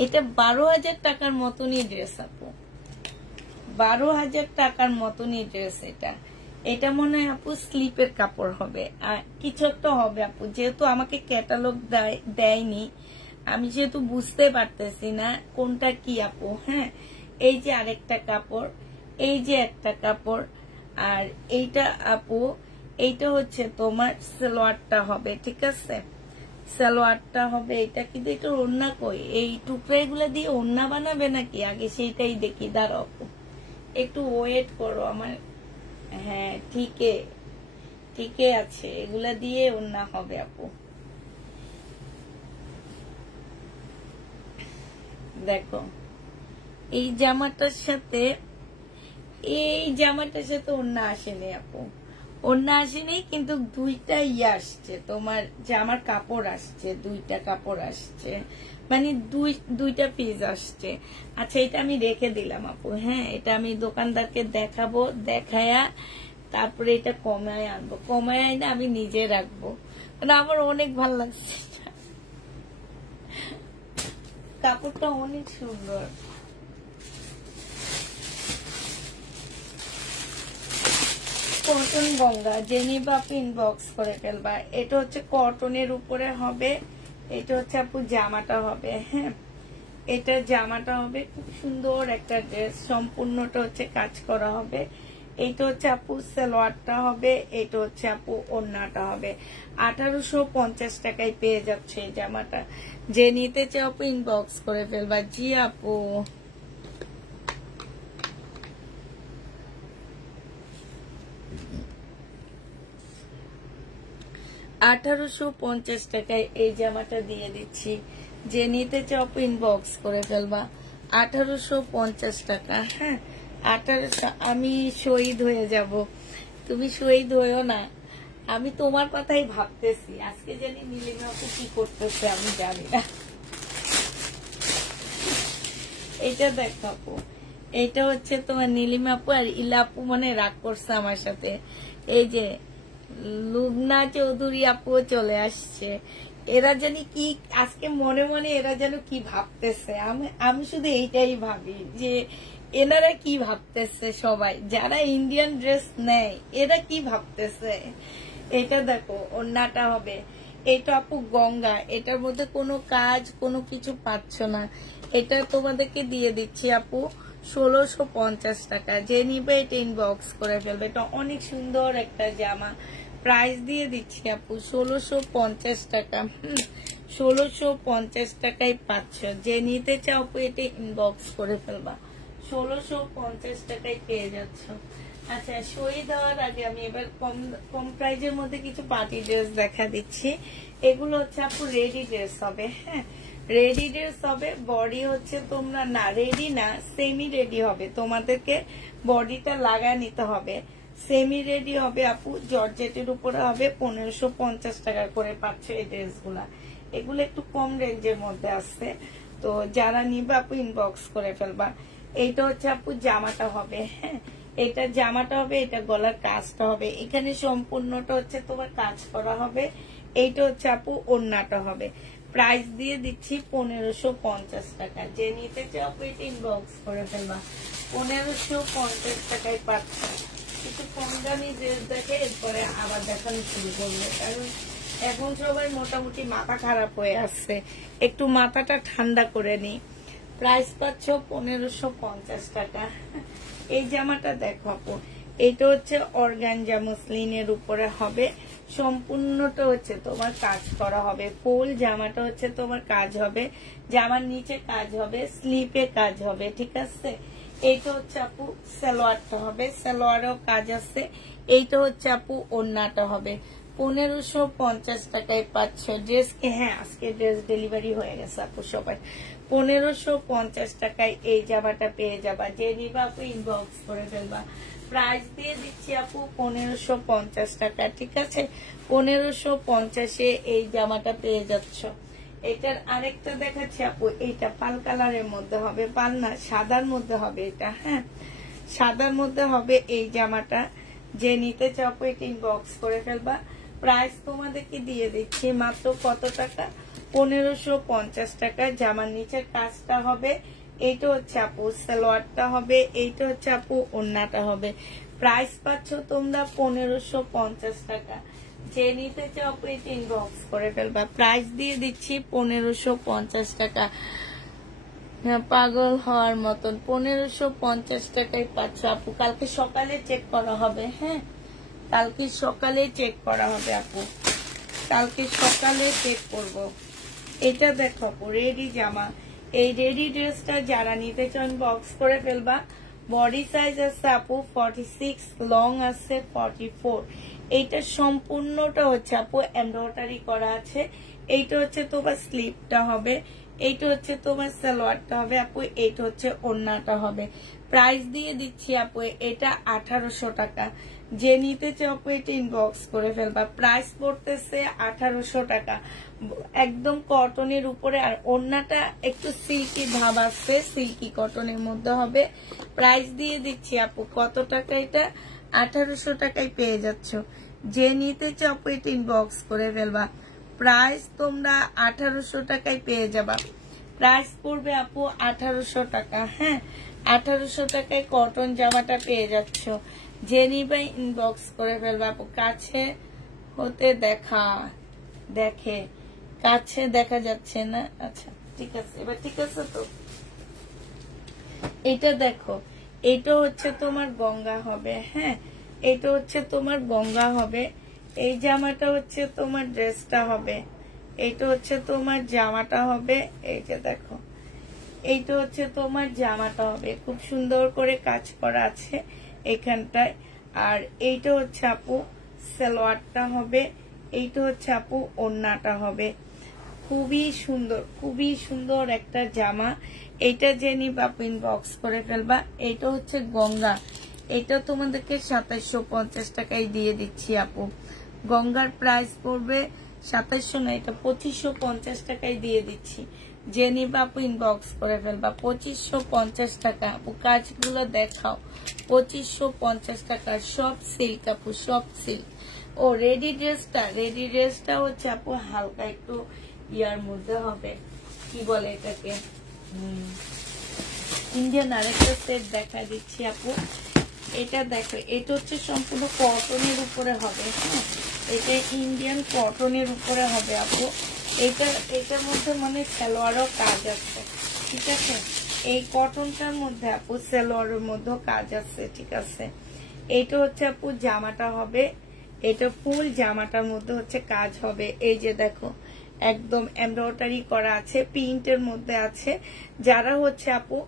এটা 12,000 টাকার মতনই ড্রেস আপু, 12,000 টাকার মতনই ড্রেস। এটা মনে হয় আপু স্লিপের কাপড় হবে, আর কিছু একটা হবে আপু, যেহেতু আমাকে ক্যাটালগ দেয়নি, আমি যেহেতু বুঝতে পারতেছি না কোনটা কি আপু। হ্যাঁ এই যে আরেকটা কাপড়, এই যে একটা কাপড়, আর এইটা আপু এইটা হচ্ছে তোমার সালোয়ারটা হবে, ঠিক আছে সালোয়ারটা হবে। এটা কিন্তু এটা ওড়না কই, এই টুকরাগুলো দিয়ে ওড়না বানাবে নাকি আগে সেইটাই দেখি, দাঁড়াও একটু ওয়েট করো আমার। হ্যাঁ ঠিকই আছে, এগুলা দিয়ে ওড়না হবে আপু। দেখো এই জামাটার সাথে ওড়না আসেনি আপু, ওড়না আসেনি, কিন্তু দুইটা আসছে তোমার জামার কাপড় আসছে, দুইটা কাপড় আসছে, মানে দুইটা পিস আসছে। আচ্ছা, এটা আমি রেখে দিলাম আপু। হ্যাঁ, এটা আমি দোকানদারকে দেখাবো, দেখায়া তারপরে এটা কমায় আনবো, কমায় আইনা আমি নিজে রাখবো, কারণ আমার অনেক ভালো লাগছে, কাপড়টা অনেক সুন্দর। কটন গঙ্গা, যে নিবা আপনি ইনবক্স করে ফেলবা। এটা হচ্ছে কটনের উপরে হবে, এটা হচ্ছে আপু জামাটা হবে। হ্যাঁ, এটা জামাটা হবে, খুব সুন্দর একটা ড্রেস, সম্পূর্ণটা হচ্ছে কাজ করা হবে। এইটা হচ্ছে আপু সালোয়ারটা হবে, এটা হচ্ছে আপু ওড়নাটা হবে। 1850 টাকায় পেয়ে যাচ্ছে এই জামাটা। যে নিতে চাও আপু ইনবক্স করে ফেলবা। জি আপু, 1850 টাকায় এই জামাটা দিয়ে দিচ্ছি। যে নিতে চাও আপু ইনবক্স করে ফেলবা। 1850 টাকা। হ্যাঁ, 1800। আমি শহীদ হয়ে যাব, তুমি শহীদ হয়েও না। আমি তোমার কথাই ভাবতেছি, আজকে জানি নীলিমা আপু কি করতেছে আমি জানি না। এটা দেখো আপু, এটা হচ্ছে তোমার নীলিমা আপু আর ইলা আপু মানে রাগ করছে আমার সাথে। এই যে লুবনা চৌধুরী আপুও চলে আসছে। এরা জানি কি আজকে মনে মনে এরা যেন কি ভাবতেছে, আমি শুধু এইটাই ভাবি যে এনারা কি ভাবতেছে, সবাই যারা ইন্ডিয়ান ড্রেস নেয় এরা কি ভাবতেছে। এটা দেখো ওড়নাটা হবে, এটা আপু গঙ্গা, এটার মধ্যে কোনো কাজ কোনো কিছু পাচ্ছ না। এটা তোমাদেরকে দিয়ে দিচ্ছি আপু 1650 টাকা। যে নিবে এটা ইনবক্স করে ফেলবে। এটা অনেক সুন্দর একটা জামা, প্রাইস দিয়ে দিচ্ছি আপু 1650 টাকা। 1650 টাকায় পাচ্ছ। যে নিতে চাও আপু এটা ইনবক্স করে ফেলবা, 1650 টাকায় পেয়ে যাচ্ছ। আচ্ছা, শহীদ হওয়ার আগে আমি এবার কম প্রাইজের মধ্যে কিছু পার্টি ড্রেস দেখা দিচ্ছি। এগুলো হচ্ছে আপু রেডি ড্রেস হবে। হ্যাঁ, রেডি ড্রেস হবে। বডি হচ্ছে তোমরা না রেডি না, সেমি রেডি হবে, তোমাদেরকে বডিটা লাগায় নিতে হবে। সেমি রেডি হবে আপু, জর্জেটের উপরে হবে। 1550 টাকা করে পাচ্ছ এই ড্রেসগুলা। এগুলো একটু কম রেঞ্জের মধ্যে আসছে, তো যারা নিবে আপু ইনবক্স করে ফেলবা। এইটা হচ্ছে আপু জামাটা হবে। হ্যাঁ, এটা জামাটা হবে, এটা গলার কাজটা হবে, এখানে সম্পূর্ণটা হচ্ছে তোমার কাজ করা হবে। এইটা হচ্ছে আপু ওড়নাটা হবে। প্রাইস দিয়ে দিচ্ছি 1550 টাকা। যে নিতে চাও আপু এটা ইনবক্স করে ফেলবা। 1550 টাকায় পাচ্ছ। কিছু কম দামি ড্রেস দেখে এরপরে আবার দেখানো শুরু করবো, কারণ এখন সবাই মোটামুটি মাথা খারাপ হয়ে আসছে, একটু মাথাটা ঠান্ডা করে নি। প্রাইস পাচ্ছ 1550 টাকা। এই জামাটা দেখো আপু, এটা হচ্ছে অর্গানজা মুসলিনের উপরে হবে, সম্পূর্ণটা হচ্ছে তোমার কাজ করা হবে। ফুল জামাটা হচ্ছে তোমার কাজ হবে, জামার নিচে কাজ হবে, স্লিপে কাজ হবে, ঠিক আছে। এইটা হচ্ছে আপু সালোয়ারটা হবে, সালোয়ারেও কাজ আছে। এইটা হচ্ছে আপু ওড়নাটা হবে। 1550 টাকায় পাচ্ছ ড্রেসকে। হ্যাঁ, আজকে ড্রেস ডেলিভারি হয়ে গেছে আপু সবাই। 1550 টাকায় এই জামাটা পেয়ে যাবা। যে নিবা আপু ইনবক্স করে ফেলবা। প্রাইস দিয়ে দিচ্ছি আপু 1550 টাকা, ঠিক আছে। 1550-এ এই জামাটা পেয়ে যাচ্ছ। এটার আরেকটা দেখাচ্ছি আপু, এইটা পাল কালারের মধ্যে হবে, পাল না সাদার মধ্যে হবে এটা। হ্যাঁ, সাদার মধ্যে হবে এই জামাটা। যে নিতে চাও আপু এটা ইনবক্স করে ফেলবা। প্রাইস তোমাদেরকে দিয়ে দিচ্ছি মাত্র কত টাকা, 1550 টাকা। জামার নিচের কাজটা হবে। এইটা হচ্ছে আপু সালোয়ারটা হবে, এইটা হচ্ছে আপু ওড়নাটা হবে। প্রাইস পাচ্ছ তোমরা 1550 টাকা। যে নিতে চাও আপু এটা ইনবক্স করে ফেলবা। প্রাইস দিয়ে দিচ্ছি 1550 টাকা। পাগল হওয়ার মতন 1550 টাকায় পাচ্ছ আপু। কালকে সকালে চেক করা হবে। হ্যাঁ, কালকে সকালে চেক করা হবে আপু, কালকে সকালে চেক করব। এটা দেখো আপু রেডি জামা। এই রেডি ড্রেসটা যারা নিতে চান বক্স করে ফেলবা। বডি সাইজ আছে আপু 46, লং আছে 44। এইটা সম্পূর্ণটা হচ্ছে আপু এমব্রয়ডারি করা আছে। এইটা হচ্ছে তোমার স্লিপটা হবে, এইটা হচ্ছে তোমার সালোয়ারটা হবে আপু, এইটা হচ্ছে ওড়নাটা হবে। প্রাইস দিয়ে দিচ্ছি আপু এটা 1800 টাকা। যে নিতে চাও আপু এটা ইনবক্স করে ফেলবা। প্রাইস পড়তেছে 1800 টাকা, একদম কটনের উপরে। আর ওড়নাটা একটু সিল্কি ভাব আসছে, সিল্কি কটনের মধ্যে হবে। প্রাইস দিয়ে দিচ্ছি আপু কত টাকা, এটা 1800 টাকায় পেয়ে যাচ্ছ। যে নিতে চাও আপু এটা ইনবক্স করে ফেলবা। প্রাইস তোমরা 1800 টাকায় পেয়ে যাবা। প্রাইস পড়বে আপু 1800 টাকা। হ্যাঁ, 1800 টাকায় কটন জামাটা পেয়ে যাচ্ছ। যে নিবে ইনবক্স করে ফেলবা আপু। কাছে হতে দেখে কাছে দেখা যাচ্ছে না। আচ্ছা ঠিক আছে, এবার ঠিক আছে তো। এটা দেখো, এটা হচ্ছে তোমার গঙ্গা হবে। হ্যাঁ, এটা হচ্ছে তোমার গঙ্গা হবে। এই জামাটা হচ্ছে তোমার ড্রেসটা হবে। এইটা হচ্ছে তোমার জামাটা হবে। এই যে দেখো, এইটা হচ্ছে তোমার জামাটা হবে। খুব সুন্দর করে কাজ করা আছে এখানটায়। আর এইটা হচ্ছে আপু সালোয়ারটা হবে। এইটা হচ্ছে আপু ওড়নাটা হবে। খুবই সুন্দর, খুবই সুন্দর একটা জামা। এইটা যে নিবা আপু ইনবক্স করে ফেলবা। এইটা হচ্ছে গঙ্গা, এটা তোমাদেরকে 2750 টাকায় দিয়ে দিচ্ছি আপু। গঙ্গার প্রাইস পড়বে 2700 না, এটা 2550 টাকায় দিয়ে দিচ্ছি। যে নিবা আপু ইনবক্স করে ফেলবা। 2550 টাকা আপু। কাজগুলো দেখাও, 2550 টাকা। সব সিল্ক আপু, সব সিল্ক। ও রেডি ড্রেসটা হচ্ছে আপু হালকা একটু ইয়ার মধ্যে হবে, কি বলে এটাকে, ইন্ডিয়ান। আরেকটা সেট দেখা দিচ্ছি আপু। এটা দেখো, এটা হচ্ছে সম্পূর্ণ কটনের উপরে হবে। হ্যাঁ, এটা ইন্ডিয়ান কটনের উপরে হবে আপু। এটার মধ্যে মানে সালোয়ারও কাজ আছে, ঠিক আছে। এই কটনটার মধ্যে আপু সালোয়ারের মধ্যে কাজ আছে, ঠিক আছে। এইটা হচ্ছে আপু জামাটা হবে। এটা ফুল জামাটার মধ্যে হচ্ছে কাজ হবে। এই যে দেখো, একদম এমব্রয়ডারি করা আছে, প্রিন্টের মধ্যে আছে। যারা হচ্ছে আপু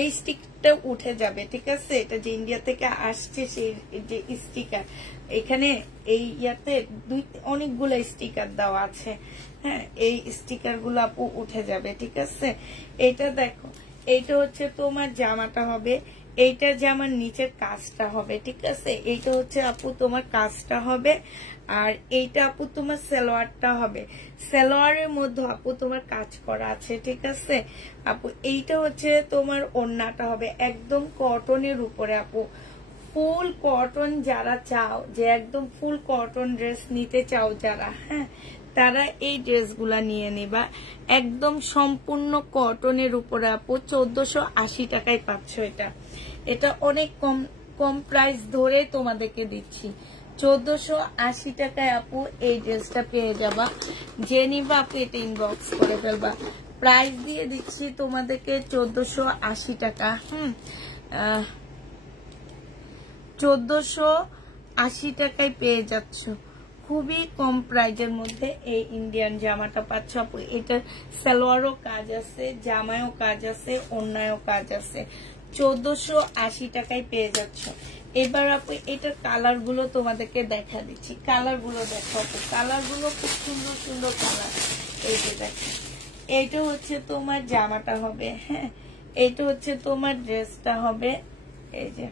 এই স্টিকটা উঠে যাবে, ঠিক আছে। এটা যে ইন্ডিয়া থেকে আসছে সেই যে স্টিকার, এখানে এই ইয়াতে অনেকগুলো স্টিকার দেওয়া আছে। হ্যাঁ, এই স্টিকার গুলো আপু উঠে যাবে, ঠিক আছে। এটা দেখো, এইটা হচ্ছে তোমার জামাটা হবে। এইটা জামার নিচের কাজটা হবে, ঠিক আছে। এইটা হচ্ছে আপু তোমার কাজটা হবে। আর এইটা আপু তোমার সালোয়ারটা হবে। সালোয়ারের মধ্যে আপু তোমার কাজ করা আছে, ঠিক আছে আপু। এইটা হচ্ছে তোমার ওড়নাটা হবে, একদম কটনের উপরে আপু। ফুল কটন যারা চাও, যে একদম ফুল কটন ড্রেস নিতে চাও যারা, হ্যাঁ, তারা এই ড্রেসগুলা নিয়ে নিবা। একদম সম্পূর্ণ কটনের উপরে আপু 1480 টাকায় পাচ্ছ। এটা অনেক কম প্রাইস ধরে তোমাদেরকে দিচ্ছি। 1480 টাকায় আপু এই ড্রেসটা পেয়ে যাবা। যে নিবা আপু এটা ইনবক্স করে ফেলবা। প্রাইস দিয়ে দিচ্ছি তোমাদেরকে 1480 টাকা। 1480 টাকায় পেয়ে যাচ্ছ। খুবই কম প্রাইজের মধ্যে এই ইন্ডিয়ান জামাটা পাচ্ছ আপু। এটার সালোয়ারও কাজ আছে, জামায়ও কাজ আছে, ওড়নায়ও কাজ আছে। 1480 টাকায় পেয়ে যাচ্ছ। এবার আপু এটার কালার গুলো তোমাদেরকে দেখা দিচ্ছি। কালার গুলো দেখো আপু, কালার গুলো খুব সুন্দর সুন্দর কালার। এই যে দেখো, এইটা হচ্ছে তোমার জামাটা হবে। হ্যাঁ, এইটা হচ্ছে তোমার ড্রেসটা হবে। এই যে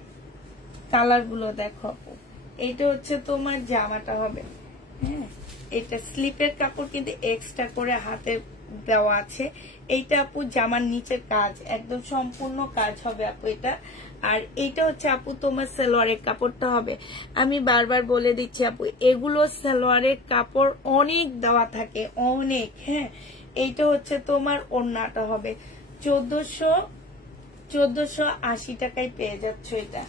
কালার গুলো দেখো আপু। এইটা হচ্ছে তোমার জামাটা হবে। হ্যাঁ, এটা স্লিপের কাপড় কিন্তু এক্সট্রা করে হাতে দেওয়া আছে। এইটা আপু জামার নিচের কাজ, একদম সম্পূর্ণ কাজ হবে আপু এটা। আর এইটা হচ্ছে আপু তোমার সালোয়ারের কাপড়টা হবে। আমি বারবার বলে দিচ্ছি আপু, এগুলো সালোয়ারের কাপড় অনেক দেওয়া থাকে, অনেক। হ্যাঁ, এইটা হচ্ছে তোমার ওড়নাটা হবে। 1480 টাকায় পেয়ে যাচ্ছ। এটা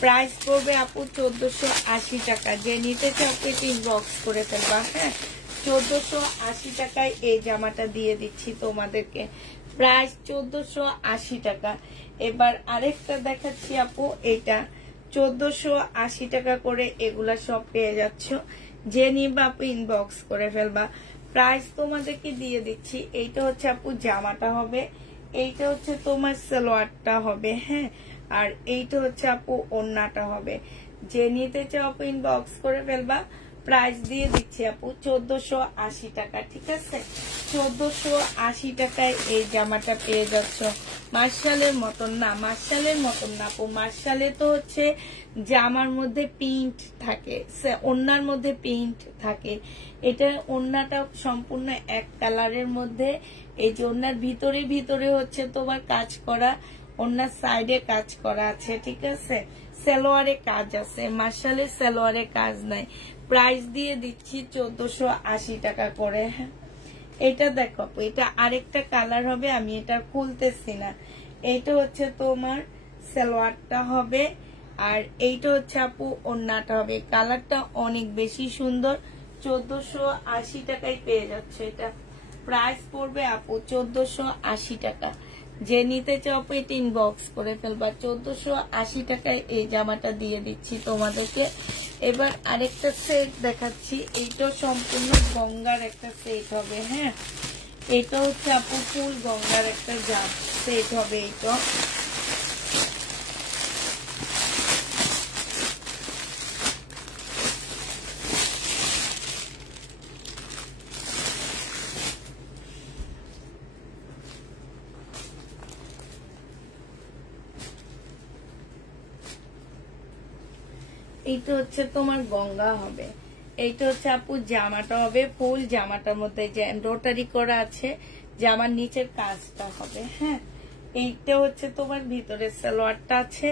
প্রাইস পড়বে আপু 1480 টাকা। যে নিতে চাও আপনি ইনবক্স করে ফেলবা। হ্যাঁ, 1480 টাকায় এই জামাটা দিয়ে দিচ্ছি তোমাদেরকে। প্রাইস 1480 টাকা। এবার আরেকটা দেখাচ্ছি আপু, এটা 1480 টাকা করে এগুলা সব পেয়ে যাচ্ছ। যে নিবা আপু ইনবক্স করে ফেলবা। প্রাইস তোমাদেরকে দিয়ে দিচ্ছি। এইটা হচ্ছে আপু জামাটা হবে। এইটা হচ্ছে তোমার সালোয়ারটা হবে। হ্যাঁ, আর এইটা হচ্ছে আপু ওড়নাটা হবে। যে নিতে চাও আপু ইনবক্স করে ফেলবা। প্রাইস দিয়ে দিচ্ছি আপু 1480 টাকা। ঠিক আছে, 1480 টাকায় এই জামাটা পেয়ে যাচ্ছ। মার্শালের মতন না, মার্শালের মতন না আপু, মার্শালে তো হচ্ছে জামার মধ্যে প্রিন্ট থাকে, ওড়নার মধ্যে প্রিন্ট থাকে। এটা ওড়নাটা সম্পূর্ণ এক কালারের মধ্যে, এই যে ওড়নার ভিতরে ভিতরে হচ্ছে তোমার কাজ করা, ওড়নার সাইডে কাজ করা আছে। ঠিক আছে, সালোয়ারে কাজ আছে, মার্শালের সালোয়ারে কাজ নাই। প্রাইস দিয়ে দিচ্ছি 1480 টাকা করে। এটা দেখো, এটা আরেকটা কালার হবে, আমি এটা খুলতেছি না। এইটা হচ্ছে তোমার সালোয়ারটা হবে, আর এইটা হচ্ছে আপু ওড়নাটা হবে। কালারটা অনেক বেশি সুন্দর, 1480 টাকায় পেয়ে যাচ্ছে। এটা প্রাইস পড়বে আপু 1480 টাকা। যে নিতে চাও আপু এটা ইনবক্স করে ফেলবা। 1480 টাকায় এই জামাটা দিয়ে দিচ্ছি তোমাদেরকে। এবার আরেকটা সেট দেখাচ্ছি, এইটা সম্পূর্ণ গঙ্গার একটা সেট হবে। হ্যাঁ, এটা হচ্ছে আপু ফুল গঙ্গার একটা সেট হবে। এইটা এইটা হচ্ছে তোমার গঙ্গা হবে। এইটা হচ্ছে আপু জামাটা হবে ফুল, জামাটার মধ্যে যে এমব্রয়ডারি করা আছে, জামার নিচের কাজটা হবে। হ্যাঁ, এইটা হচ্ছে তোমার ভিতরে সালোয়ারটা আছে,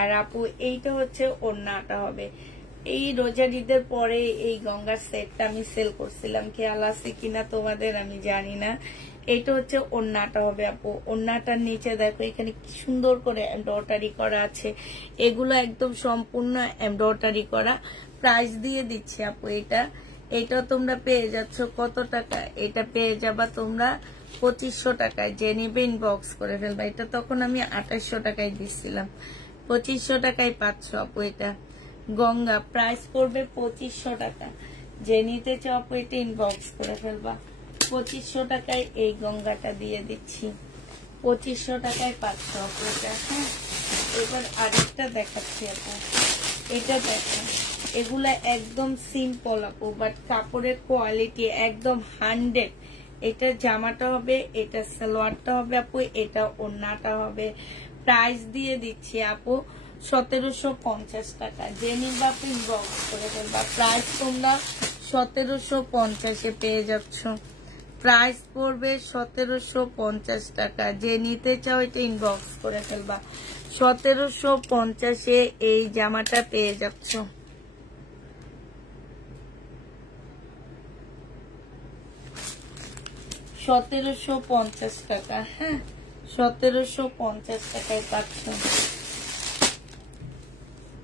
আর আপু এইটা হচ্ছে ওড়নাটা হবে। এই রোজার ঈদের পরে এই গঙ্গার সেটটা আমি সেল করছিলাম, খেয়াল আছে কিনা তোমাদের আমি জানি না। এইটা হচ্ছে ওড়নাটা হবে আপু। ওড়নাটার নিচে দেখো এখানে কি সুন্দর করে এমব্রয়ডারি করা আছে, এগুলো একদম সম্পূর্ণ এমব্রয়ডারি করা। প্রাইস দিয়ে দিচ্ছি আপু এটা তোমরা পেয়ে যাচ্ছ কত টাকা? এটা পেয়ে যাবা তোমরা 2500 টাকায়। যে নিবে ইনবক্স করে ফেলবা। এটা তখন আমি 2800 টাকায় দিচ্ছিলাম, 2500 টাকায় পাচ্ছ আপু। এটা গঙ্গা, প্রাইস পড়বে 2500 টাকা। যে নিতে চাও আপু এটা ইনবক্স করে ফেলবা। 2500 টাকায় এই গঙ্গাটা দিয়ে দিচ্ছি, 2500 টাকায় পাচ্ছ আপু এটা। হ্যাঁ, এবার আরেকটা দেখাচ্ছি আপু। এটা দেখো, এগুলা একদম সিম্পল আপু, বাট কাপড়ের কোয়ালিটি একদম 100। এটা জামাটা হবে, এটা সালোয়ারটা হবে আপু, এটা ওড়নাটা হবে। প্রাইস দিয়ে দিচ্ছি আপু 1750 টাকা। যে নিবা আপু ইনবক্স করে ফেলবা। প্রাইস তোমরা 1750-এ পেয়ে যাচ্ছ। প্রাইস পড়বে 1750 টাকা। যে নিতে চাও এটা ইনবক্স করে ফেলবা। 1750-এ এই জামাটা পেয়ে যাচ্ছ। 1750 টাকা। হ্যাঁ, 1750 টাকায় পাচ্ছ।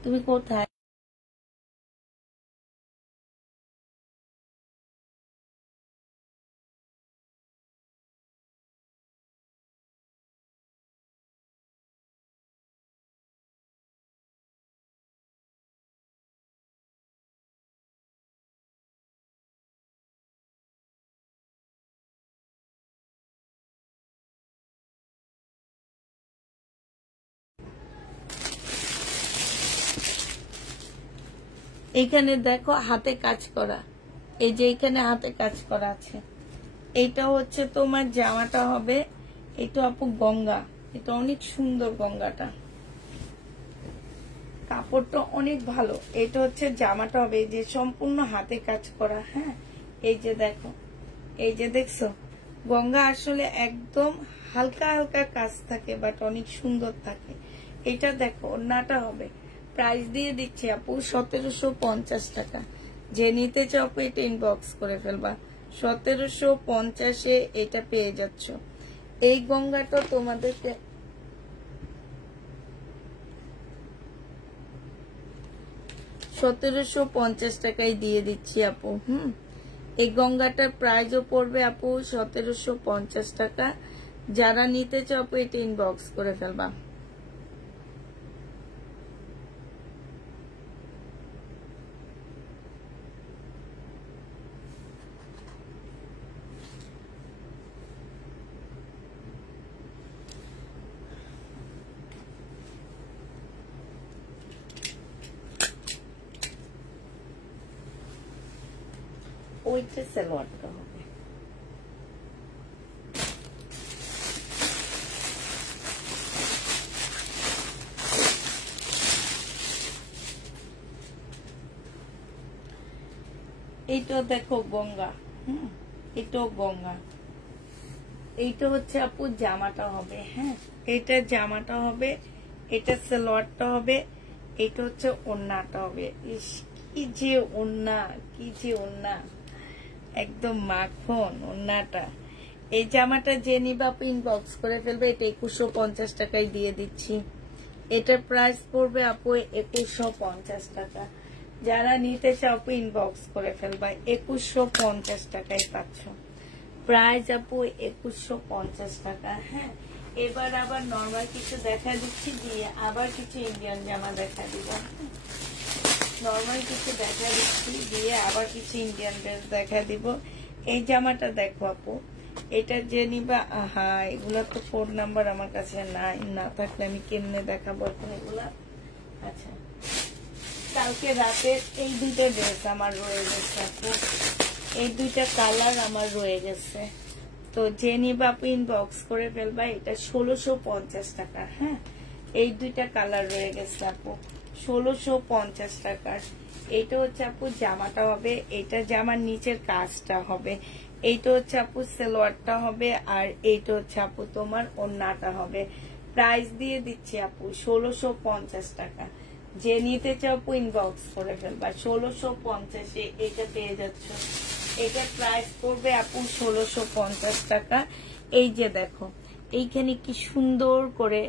তুমি কোথায়? এখানে দেখো হাতে কাজ করা, এই যে এখানে হাতে কাজ করা আছে। এইটা হচ্ছে তোমার জামাটা হবে। এটা আপু গঙ্গা, এটা অনেক সুন্দর গঙ্গাটা, কাপড়টা অনেক ভালো। এটা হচ্ছে জামাটা হবে, এই যে সম্পূর্ণ হাতে কাজ করা। হ্যাঁ, এই যে দেখো, এই যে দেখছো গঙ্গা আসলে একদম হালকা হালকা কাজ থাকে, বাট অনেক সুন্দর থাকে। এটা দেখো ওড়নাটা হবে। প্রাইস দিয়ে দিচ্ছি আপু 1750 টাকা। যে নিতে চাও আপু এটা ইনবক্স করে ফেলবা। 1750-এ এটা পেয়ে যাচ্ছ। এই গঙ্গাটা তোমাদেরকে 1750 টাকায় দিয়ে দিচ্ছি আপু। এই গঙ্গাটার প্রাইসও পড়বে আপু 1750 টাকা। যারা নিতে চাও আপু এটা ইনবক্স করে ফেলবা। ওইটা সালোয়ারটা হবে। এইটা দেখো গঙ্গা, এটাও গঙ্গা। এইটা হচ্ছে আপু জামাটা হবে। হ্যাঁ, এটা জামাটা হবে, এটা সালোয়ারটা হবে, এটা হচ্ছে ওড়নাটা হবে। ইস, কি যে ওড়না, কি যে ওড়না, একদম মাখন ওড়নাটা। এই জামাটা যে নিবা আপু ইনবক্স করে ফেলবে। এটা 2150 টাকায় দিয়ে দিচ্ছি। এটার প্রাইস পড়বে আপু 2150 টাকা। যারা নিতে চাও আপু ইনবক্স করে ফেলবা। 2150 টাকায় পাচ্ছ। প্রাইস আপু 2150 টাকা। হ্যাঁ, এবার আবার নরমাল কিছু দেখা দিচ্ছি, দিয়ে আবার কিছু ইন্ডিয়ান জামা দেখা দিব। নরমাল কিছু দেখা দিচ্ছি, দিয়ে আবার কিছু ইন্ডিয়ান ড্রেস দেখা দিব। এই জামাটা দেখো আপু, এটা যে নিবা। আহা, এগুলা তো 4 নাম্বার আমার কাছে নাই, না থাকলে আমি কেমনে দেখাবো এখন এগুলা। আচ্ছা, কালকে রাতে এই দুইটা ড্রেস আমার রয়ে গেছে আপু, এই দুইটা কালার আমার রয়ে গেছে। তো যে নিবা আপু ইনবক্স করে ফেলবা। এটা 1650 টাকা। হ্যাঁ, এই দুইটা কালার রয়ে গেছে আপু, 1650 টাকার। এইটা হচ্ছে আপু জামাটা হবে, এটা জামার নিচের কাজটা হবে। এইটা হচ্ছে আপু সালোয়ারটা হবে, আর এইটা হচ্ছে আপু তোমার ওড়নাটা হবে। প্রাইস দিয়ে দিচ্ছি আপু 1650 টাকা। যে নিতে চাও আপু ইনবক্স করে ফেলবা। 1650-এ এটা পেয়ে যাচ্ছ। এটার প্রাইস পড়বে আপু 1650 টাকা। এই যে দেখো, এইখানে কি সুন্দর করে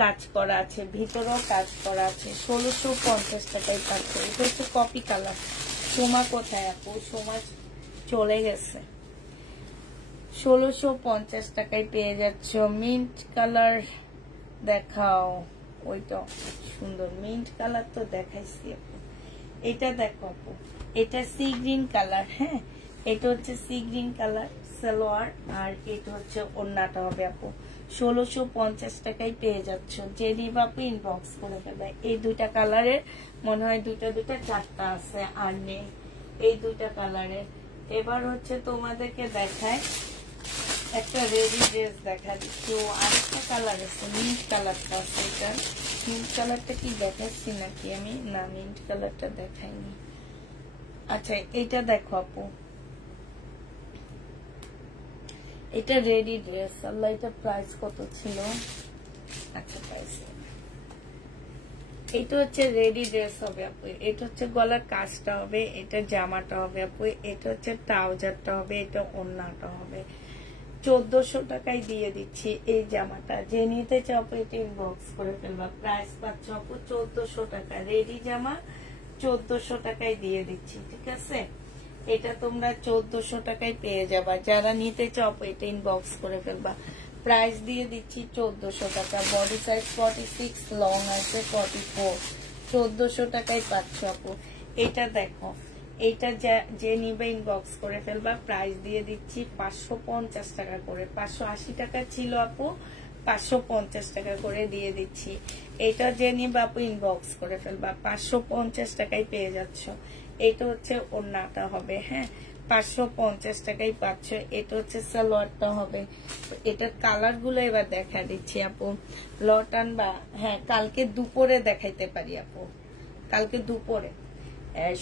কাজ করা আছে, ভিতরেও কাজ করা আছে। 1650 টাকায় পাচ্ছ। এটা হচ্ছে কপি কালার। সোমা কোথায় আপু? সোমা চলে গেছে। 1650 টাকায় পেয়ে যাচ্ছ। মিন্ট কালার দেখাও, ওইটা সুন্দর মিন্ট কালার তো দেখাইছি আপু। এটা দেখো আপু, এটা সি গ্রিন কালার। হ্যাঁ, এটা হচ্ছে সি গ্রিন কালার সালোয়ার, আর এটা হচ্ছে ওড়নাটা হবে আপু। 1650 টাকায় পেয়ে যাচ্ছ। যে নিবা আপু ইনবক্স করে ফেলবে। এই দুইটা কালারের মনে হয় দুইটা চারটা আছে, আর নেই এই দুইটা কালারের। এবার হচ্ছে তোমাদেরকে দেখায় একটা রেডি ড্রেস দেখা দিচ্ছি। ও আরেকটা কালার আছে, মিন্ট কালারটা আছে। এটা মিন্ট কালারটা কি দেখাচ্ছি নাকি আমি? না, মিন্ট কালারটা দেখাইনি। আচ্ছা, এটা দেখো আপু, এটা রেডি ড্রেস। আল্লাহ, এটা প্রাইস কত ছিল? আচ্ছা, প্রাইস এটা হচ্ছে রেডি ড্রেস হবে আপু। এটা হচ্ছে গলার কাজটা হবে, এটা জামাটা হবে আপু, এটা হচ্ছে ট্রাউজারটা হবে, এটা ওড়নাটা হবে। 1400 টাকায় দিয়ে দিচ্ছি এই জামাটা। যে নিতে চাও আপু এটা ইনবক্স করে ফেলবা। প্রাইস পাচ্ছ আপু 1400 টাকা। রেডি জামা 1400 টাকায় দিয়ে দিচ্ছি, ঠিক আছে? এটা তোমরা 1400 টাকায় পেয়ে যাবা। যারা নিতে চাও আপু এটা ইনবক্স করে ফেলবা। প্রাইস দিয়ে দিচ্ছি 1400 টাকা। বডি সাইজ 46, লং আছে 44। 1400 টাকায় পাচ্ছ আপু। এটা দেখো, এইটা যে নিবে ইনবক্স করে ফেলবা। প্রাইস দিয়ে দিচ্ছি 550 টাকা করে। 580 টাকা ছিল আপু, 550 টাকা করে দিয়ে দিচ্ছি। এটা যে নিবে আপু ইনবক্স করে ফেলবা। 550 টাকায় পেয়ে যাচ্ছ। এটা হচ্ছে ওড়নাটা হবে। হ্যাঁ, 550 টাকায় পাচ্ছ। এটা হচ্ছে সালোয়ারটা হবে। এটার কালার গুলো এবার দেখা দিচ্ছি আপু। লটন বা হ্যাঁ, কালকে দুপুরে দেখাইতে পারি আপু। কালকে দুপুরে,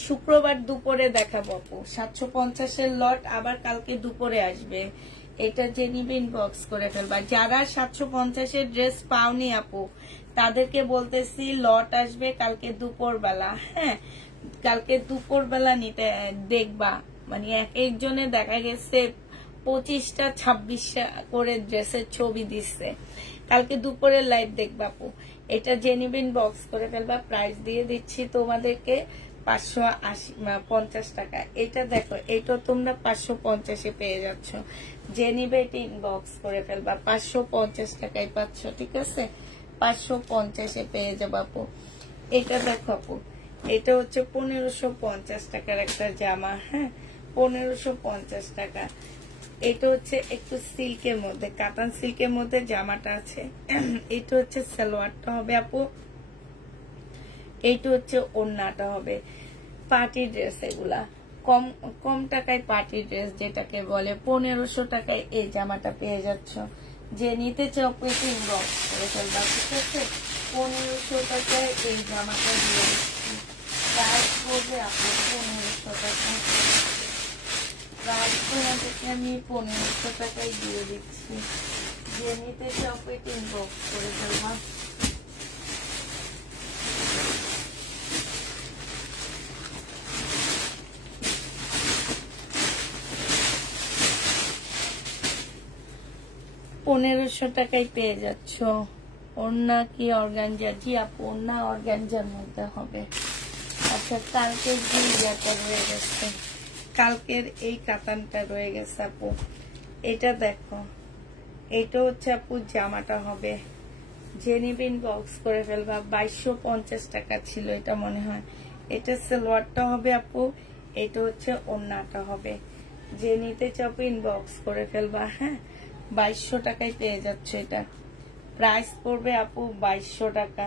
শুক্রবার দুপুরে দেখাবো আপু। 750-এর লট আবার কালকে দুপুরে আসবে। এটা যে নিবে ইনবক্স করে ফেলবা। যারা 750-এর ড্রেস পাওনি আপু, তাদেরকে বলতেছি লট আসবে কালকে দুপুর বেলা। হ্যাঁ, কালকে দুপুর বেলা নিতে দেখবা। মানে এক একজনে দেখা গেছে 25টা 26টা করে ড্রেসের ছবি দিচ্ছে। কালকে দুপুরে লাইভ দেখবা আপু। এটা যে নিবে ইনবক্স করে ফেলবা। প্রাইস দিয়ে দিচ্ছি তোমাদেরকে 550 টাকা। এটা দেখো, এটা তোমরা 550-এ পেয়ে যাচ্ছ। যে নিবে এটা ইনবক্স করে ফেলবা। 550 টাকায় পাচ্ছ, ঠিক আছে? 550-এ পেয়ে যাবো আপু। এটা দেখো আপু, এটা হচ্ছে 1550 টাকার একটা জামা। হ্যাঁ, 1550 টাকা। এটা হচ্ছে একটু সিল্কের মধ্যে, কাতান সিল্কের মধ্যে জামাটা আছে। এটা হচ্ছে সালোয়ারটা হবে আপু, এইটা হচ্ছে ওড়নাটা হবে। পার্টি ড্রেস এগুলা। কম কম টাকায় পার্টি ড্রেস যেটাকে বলে 1500 টাকায় এই জামাটা পেয়ে যাচ্ছ। যে নিতে চাও পেতে ইনবক্স করে ফেলবা, ঠিক আছে? 1500 টাকায় এই জামাটা দিয়ে দিচ্ছি। প্রাইস পড়বে আপনার 1500 টাকা। প্রাইস তোমাদেরকে আমি 1500 টাকায় দিয়ে দিচ্ছি। যে নিতে চাও পেতে ইনবক্স করে ফেলবা। পনেরোশো টাকায় পেয়ে যাচ্ছ। ওড়না কি অর্গানজা? জি আপু, ওড়না অর্গানজার মধ্যে হবে। আচ্ছা, কালকের যে ইয়াটা রয়ে গেছে, কালকের এই কাতানটা রয়ে গেছে আপু, এটা দেখো, এটা হচ্ছে আপু জামাটা হবে। যে নিবেন বক্স করে ফেলবা। 2250 টাকা ছিল এটা মনে হয়। এটা সালোয়ারটা হবে আপু, এটা হচ্ছে ওড়নাটা হবে। যে নিতে চাও ইনবক্স করে ফেলবা। হ্যাঁ, 2200 টাকায় পেয়ে যাচ্ছে। এটা প্রাইস পড়বে আপু 2200 টাকা।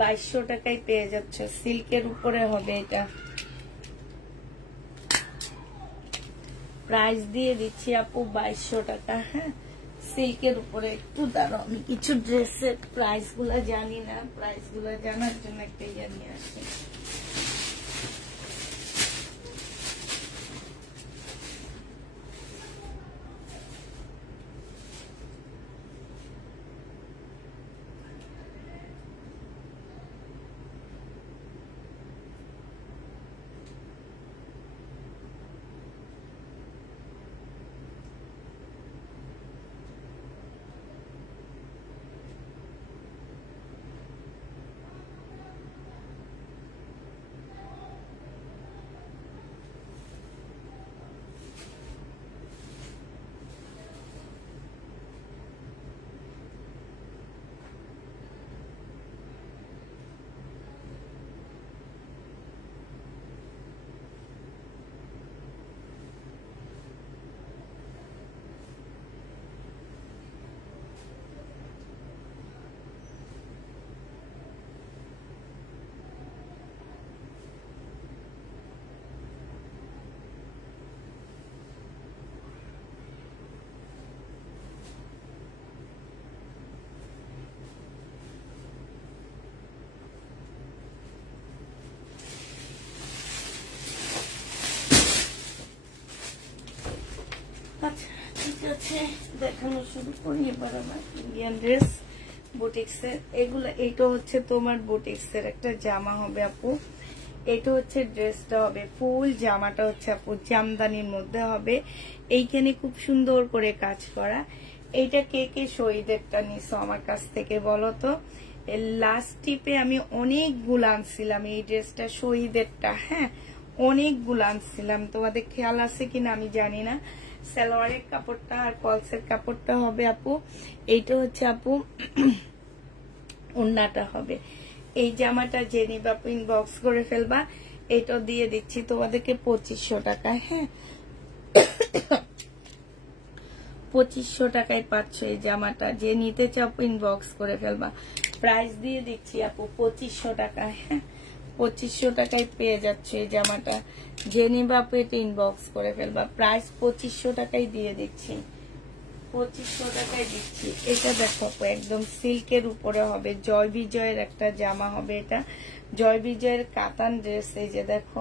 বাইশশো টাকায় পেয়ে যাচ্ছে। সিল্কের উপরে হবে এটা। প্রাইস দিয়ে দিচ্ছি আপু 2200 টাকা। হ্যাঁ, সিল্কের উপরে। একটু দাঁড়াও, আমি কিছু ড্রেসের প্রাইস গুলা জানি না, প্রাইস গুলা জানার জন্য একটা ইয়া নিয়ে আসি। আচ্ছা, ঠিক আছে, দেখানো শুরু করি এবার আমার ইন্ডিয়ান ড্রেস বুটিক্সের। এগুলো, এইটা হচ্ছে তোমার বুটিক্সের একটা জামা হবে আপু। এটা হচ্ছে ড্রেসটা হবে, ফুল জামাটা হচ্ছে আপু জামদানির মধ্যে হবে। এইখানে খুব সুন্দর করে কাজ করা। এইটা কে কে শহীদেরটা নিছো আমার কাছ থেকে বলো তো? লাস্ট টিপে আমি অনেকগুলো আনছিলাম এই ড্রেসটা, শহীদেরটা। হ্যাঁ, অনেকগুলো আনছিলাম, তোমাদের খেয়াল আছে কিনা আমি জানি না। সালোয়ারের কাপড়টা আর পলসের কাপড়টা হবে আপু। এইটা হচ্ছে আপু ওড়নাটা হবে। এই জামাটা যে নিবা ইনবক্স করে ফেলবা। এটা দিয়ে দিচ্ছি তোমাদেরকে 2500 টাকায়। হ্যাঁ, 2500 টাকায় পাচ্ছ এই জামাটা। যে নিতে চাও ইনবক্স করে ফেলবা। প্রাইস দিয়ে দিচ্ছি আপু 2500 টাকায়। হ্যাঁ, 2500 টাকায় পেয়ে যাচ্ছে এই জামাটা। যে নিবা আপু এটা ইনবক্স করে ফেলবা। প্রাইস 2500 টাকায় দিয়ে দিচ্ছি, 2500 টাকায় দিচ্ছি। এটা দেখো একদম সিল্কের উপরে হবে, জয় বিজয়ের একটা জামা হবে। এটা জয় বিজয়ের কাতান ড্রেস। এই যে দেখো,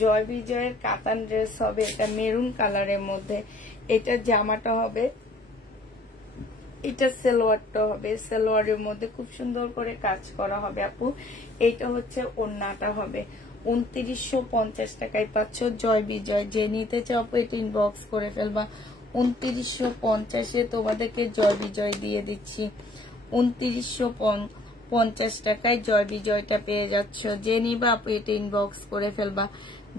জয় বিজয়ের কাতান ড্রেস হবে। এটা মেরুন কালারের মধ্যে। এটা জামাটা হবে, এটা সালোয়ারটা হবে। সালোয়ারের মধ্যে খুব সুন্দর করে কাজ করা হবে আপু। এইটা হচ্ছে ওড়নাটা হবে। 2950 টাকায় পাচ্ছ জয় বিজয়। যে নিতে চাও এটা ইনবক্স করে ফেলবা। 2950-এ তোমাদেরকে জয় বিজয় দিয়ে দিচ্ছি। 2950 টাকায় জয় বিজয়টা পেয়ে যাচ্ছ। যে নিবা আপু এটা ইনবক্স করে ফেলবা।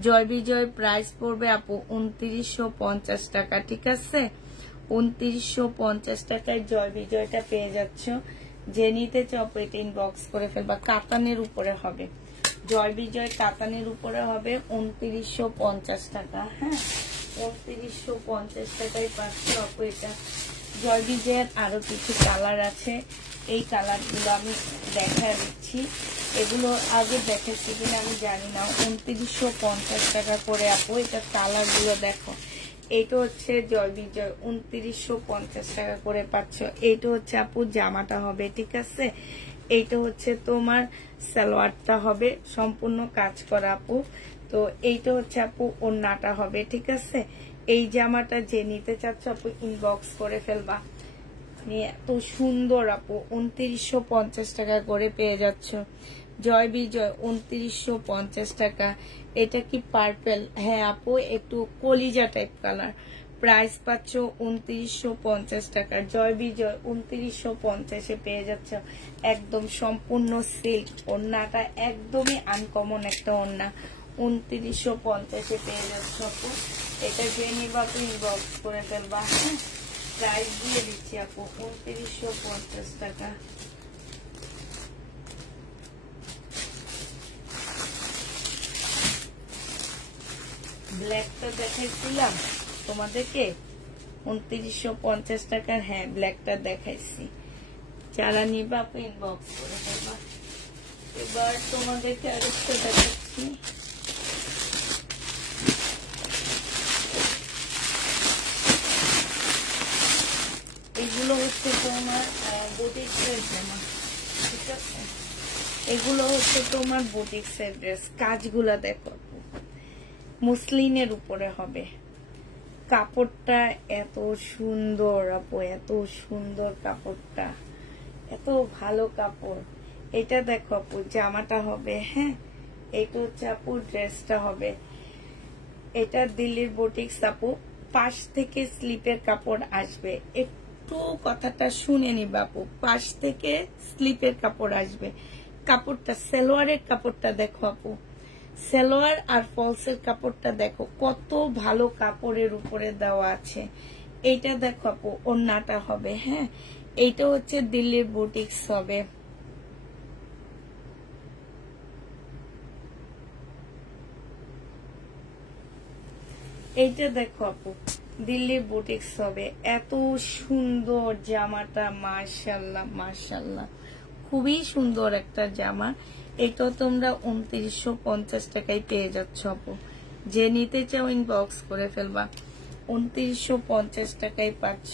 জয় বিজয় প্রাইস পড়বে আপু 2950 টাকা, ঠিক আছে? 2950 টাকায় জয় বিজয়টা পেয়ে যাচ্ছ। যে নিতে চাও এটা ইনবক্স করে ফেলবা। কাতানের উপরে হবে, জয় বিজয় কাতানের উপরে হবে। 2950 টাকা। হ্যাঁ, 2950 টাকায় পাচ্ছ আপু এটা। জয় বিজয়ের আরো কিছু কালার আছে। এই কালারগুলো আমি দেখা দিচ্ছি, এগুলো আগে দেখেছি কিনা আমি জানি না। 2950 টাকা করে আপু। এটা কালারগুলো দেখো, এইটা হচ্ছে জয় বিজয়, 2950 টাকা করে পাচ্ছ। এইটা হচ্ছে আপু জামাটা হবে, ঠিক আছে। এইটা হচ্ছে তোমার সালোয়ারটা হবে সম্পূর্ণ কাজ করা আপু। তো এইটা হচ্ছে আপু ওড়নাটা হবে, ঠিক আছে। এই জামাটা যে নিতে চাচ্ছ আপু ইনবক্স করে ফেলবা। এত সুন্দর আপু, 2950 টাকা করে পেয়ে যাচ্ছ। জয় বিজয় 2950 টাকা। এটা কি পার্পল? হ্যাঁ আপু, একটু কলিজা টাইপ কালার। প্রাইস পাচ্ছ 2950 টাকা। জয় বিজয় 2950-এ পেয়ে যাচ্ছ। একদম সম্পূর্ণ সিল্ক, ওড়নাটা একদমই আনকমন একটা ওড়না। 2950-এ পেয়ে যাচ্ছ আপু। এটা যে নিবা আপু ইনবক্স করে ফেলবা। প্রাইস দিয়ে দিচ্ছি আপু 2950 টাকা। ব্ল্যাকটা দেখাইছিলাম তোমাদেরকে 2950 টাকার। হ্যাঁ ব্ল্যাকটা দেখাইছি, যারা নিবা আপু ইনবক্স করে ফেলবা। এবার তোমাদেরকে আরেকটা দেখাচ্ছি। এগুলো হচ্ছে তোমার বুটিক্সের জামা, ঠিক আছে। এগুলো হচ্ছে তোমার বুটিক্সের ড্রেস। কাজগুলা দেখো, মুসলিনের উপরে হবে। কাপড়টা এত সুন্দর আপু, এত সুন্দর কাপড়টা, এত ভালো কাপড়। এটা দেখো আপু জামাটা হবে। হ্যাঁ, এটা হচ্ছে আপু ড্রেসটা হবে। এটা দিল্লির বুটিক্স আপু। পাশ থেকে স্লিপের কাপড় আসবে, একটু কথাটা শুনে নি বাপু। পাশ থেকে স্লিপের কাপড় আসবে। কাপড়টা সালোয়ারের কাপড়টা দেখো আপু, সালোয়ার আর ফলসের কাপড়টা দেখো কত ভালো কাপড়ের উপরে দেওয়া আছে। এইটা দেখো আপু ওড়নাটা হবে। হ্যাঁ, এইটা হচ্ছে দিল্লির বুটিক্স হবে। এইটা দেখো আপু দিল্লির বুটিক্স হবে। এত সুন্দর জামাটা, মাশাআল্লাহ মাশাআল্লাহ, খুবই সুন্দর একটা জামা। এটা তোমরা 2950 টাকায় পেয়ে যাচ্ছ আপু। যে নিতে চাও ইনবক্স করে ফেলবা। 2950 টাকায় পাচ্ছ।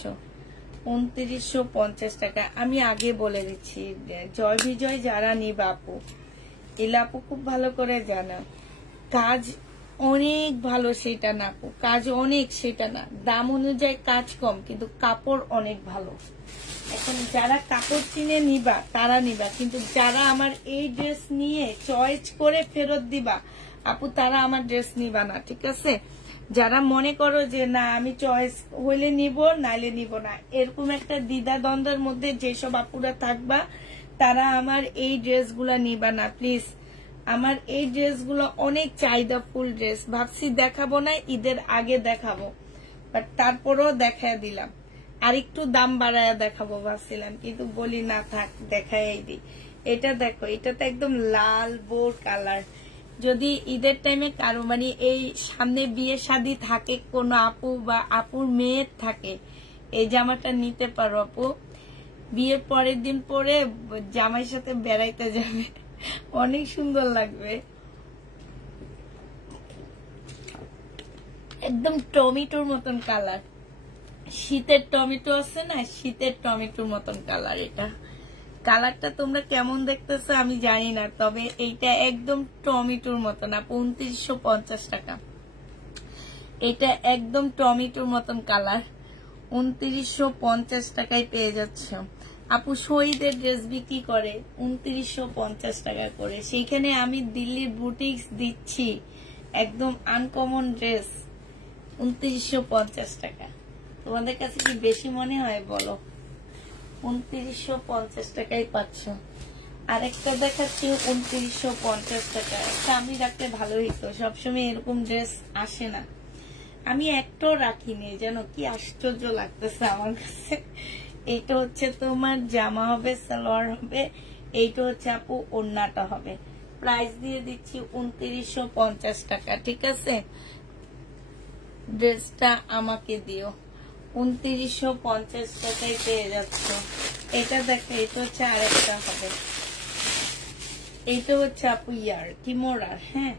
2950 টাকা। আমি আগে বলে দিচ্ছি, জয় বিজয় যারা নিবা আপু, এলা আপু খুব ভালো করে জানো, কাজ অনেক ভালো সেটা না আপু, কাজ অনেক সেটা না, দাম অনুযায়ী কাজ কম কিন্তু কাপড় অনেক ভালো। এখন যারা কাপড় চিনে নিবা তারা নিবা, কিন্তু যারা আমার এই ড্রেস নিয়ে চয়েস করে ফেরত দিবা আপু, তারা আমার ড্রেস নিবা না, ঠিক আছে। যারা মনে করো যে না আমি চয়েস হইলে নিব নাইলে নিব না, এরকম একটা দ্বিধা দ্বন্দ্বের মধ্যে যেসব আপুরা থাকবা তারা আমার এই ড্রেসগুলা নিবা না প্লিজ। আমার এই ড্রেসগুলো অনেক চাহিদা ফুল ড্রেস। ভাবছি দেখাবো না, ঈদের আগে দেখাবো, বাট তারপরেও দেখায় দিলাম। আর একটু দাম বাড়ায় দেখাবো ভাবছিলাম, কিন্তু বলি না থাক দেখাই দিই। এটা দেখো, এটা তো একদম লাল বোর কালার। যদি ঈদের টাইমে কারো মানে এই সামনে বিয়ে শাদী থাকে, কোনো আপু বা আপুর মেয়ের থাকে, এই জামাটা নিতে পারো আপু। বিয়ের পরের দিন পরে জামাইয়ের সাথে বেড়াইতে যাবে, অনেক সুন্দর লাগবে। একদম টমেটোর মতন কালার, শীতের টমেটো আছে না, শীতের টমেটোর মতন কালার। এটা কালারটা তোমরা কেমন দেখতেছো আমি জানি না, তবে এইটা একদম টমেটোর মতন আপু। 2950 টাকা। এটা একদম টমেটোর মতন কালার। 2950 টাকায় পেয়ে যাচ্ছ আপু। শহীদের ড্রেস বিক্রি করে 2950 টাকা করে, সেইখানে আমি দিল্লির বুটিক্স দিচ্ছি একদম আনকমন ড্রেস 2950 টাকা। তোমাদের কাছে কি বেশি মনে হয় বলো? 2950 টাকায় পাচ্ছ। আরেকটা দেখাচ্ছি 2950 টাকা। একটা আমি রাখতে ভালো হইতো, সবসময় এরকম ড্রেস আসে না, আমি একটাও রাখিনি, যেন কি আশ্চর্য লাগতেছে আমার কাছে। এইটা হচ্ছে তোমার জামা হবে, সালোয়ার হবে। এইটা হচ্ছে আপু ওড়নাটা হবে। প্রাইস দিয়ে দিচ্ছি 2950 টাকা, ঠিক আছে। ড্রেসটা আমাকে দিও, 2950 টাকায় পেয়ে যাচ্ছ। এটা দেখো, এটা হচ্ছে আরেকটা হবে, এইটা হচ্ছে আপু ইয়ার কিমোরার। হ্যাঁ,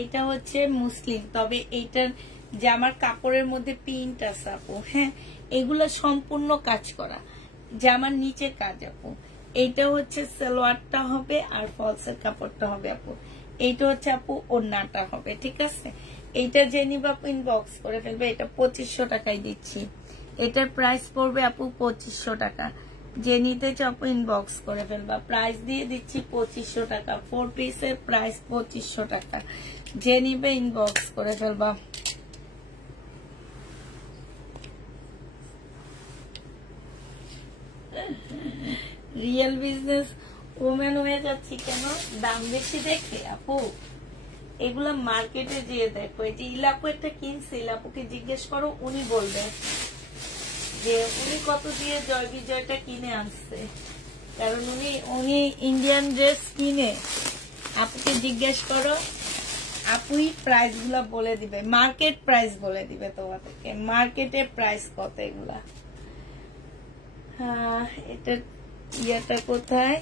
এটা হচ্ছে মুসলিম, তবে এইটার জামার কাপড়ের মধ্যে প্রিন্ট আছে আপু। হ্যাঁ, এগুলো সম্পূর্ণ কাজ করা, জামার নিচে কাজ আপু। এইটা হচ্ছে সালোয়ারটা হবে আর ফলসের কাপড়টা হবে আপু। এইটা হচ্ছে আপু ওড়নাটা হবে, ঠিক আছে। এইটা যে নিবা আপু ইনবক্স করে ফেলবে। এটা 2500 টাকায় দিচ্ছি, এটার প্রাইস পড়বে আপু 2500 টাকা। যে নিতে চাও আপু ইনবক্স করে ফেলবা, প্রাইস দিয়ে দিচ্ছি 2500 টাকা। 4 পিসের প্রাইস 2500 টাকা, যে নিবে ইনবক্স করে ফেলবা। রিয়েল বিজনেস ওমেন হয়ে যাচ্ছি কেন? দাম বেশি দেখে আপু। এগুলা মার্কেটে যেয়ে দেখো, এই যে ইলাপু একটা কিনছে, ইলাপুকে জিজ্ঞেস করো, উনি বলবে যে উনি কত দিয়ে জয় বিজয়টা কিনে আনছে, কারণ উনি ইন্ডিয়ান ড্রেস কিনে। আপুকে জিজ্ঞেস করো, আপুই প্রাইস গুলা বলে দিবে, মার্কেট প্রাইস বলে দিবে তোমাদেরকে, মার্কেটের প্রাইস কত এগুলা। হ্যাঁ, এটা ইয়াটা কোথায়?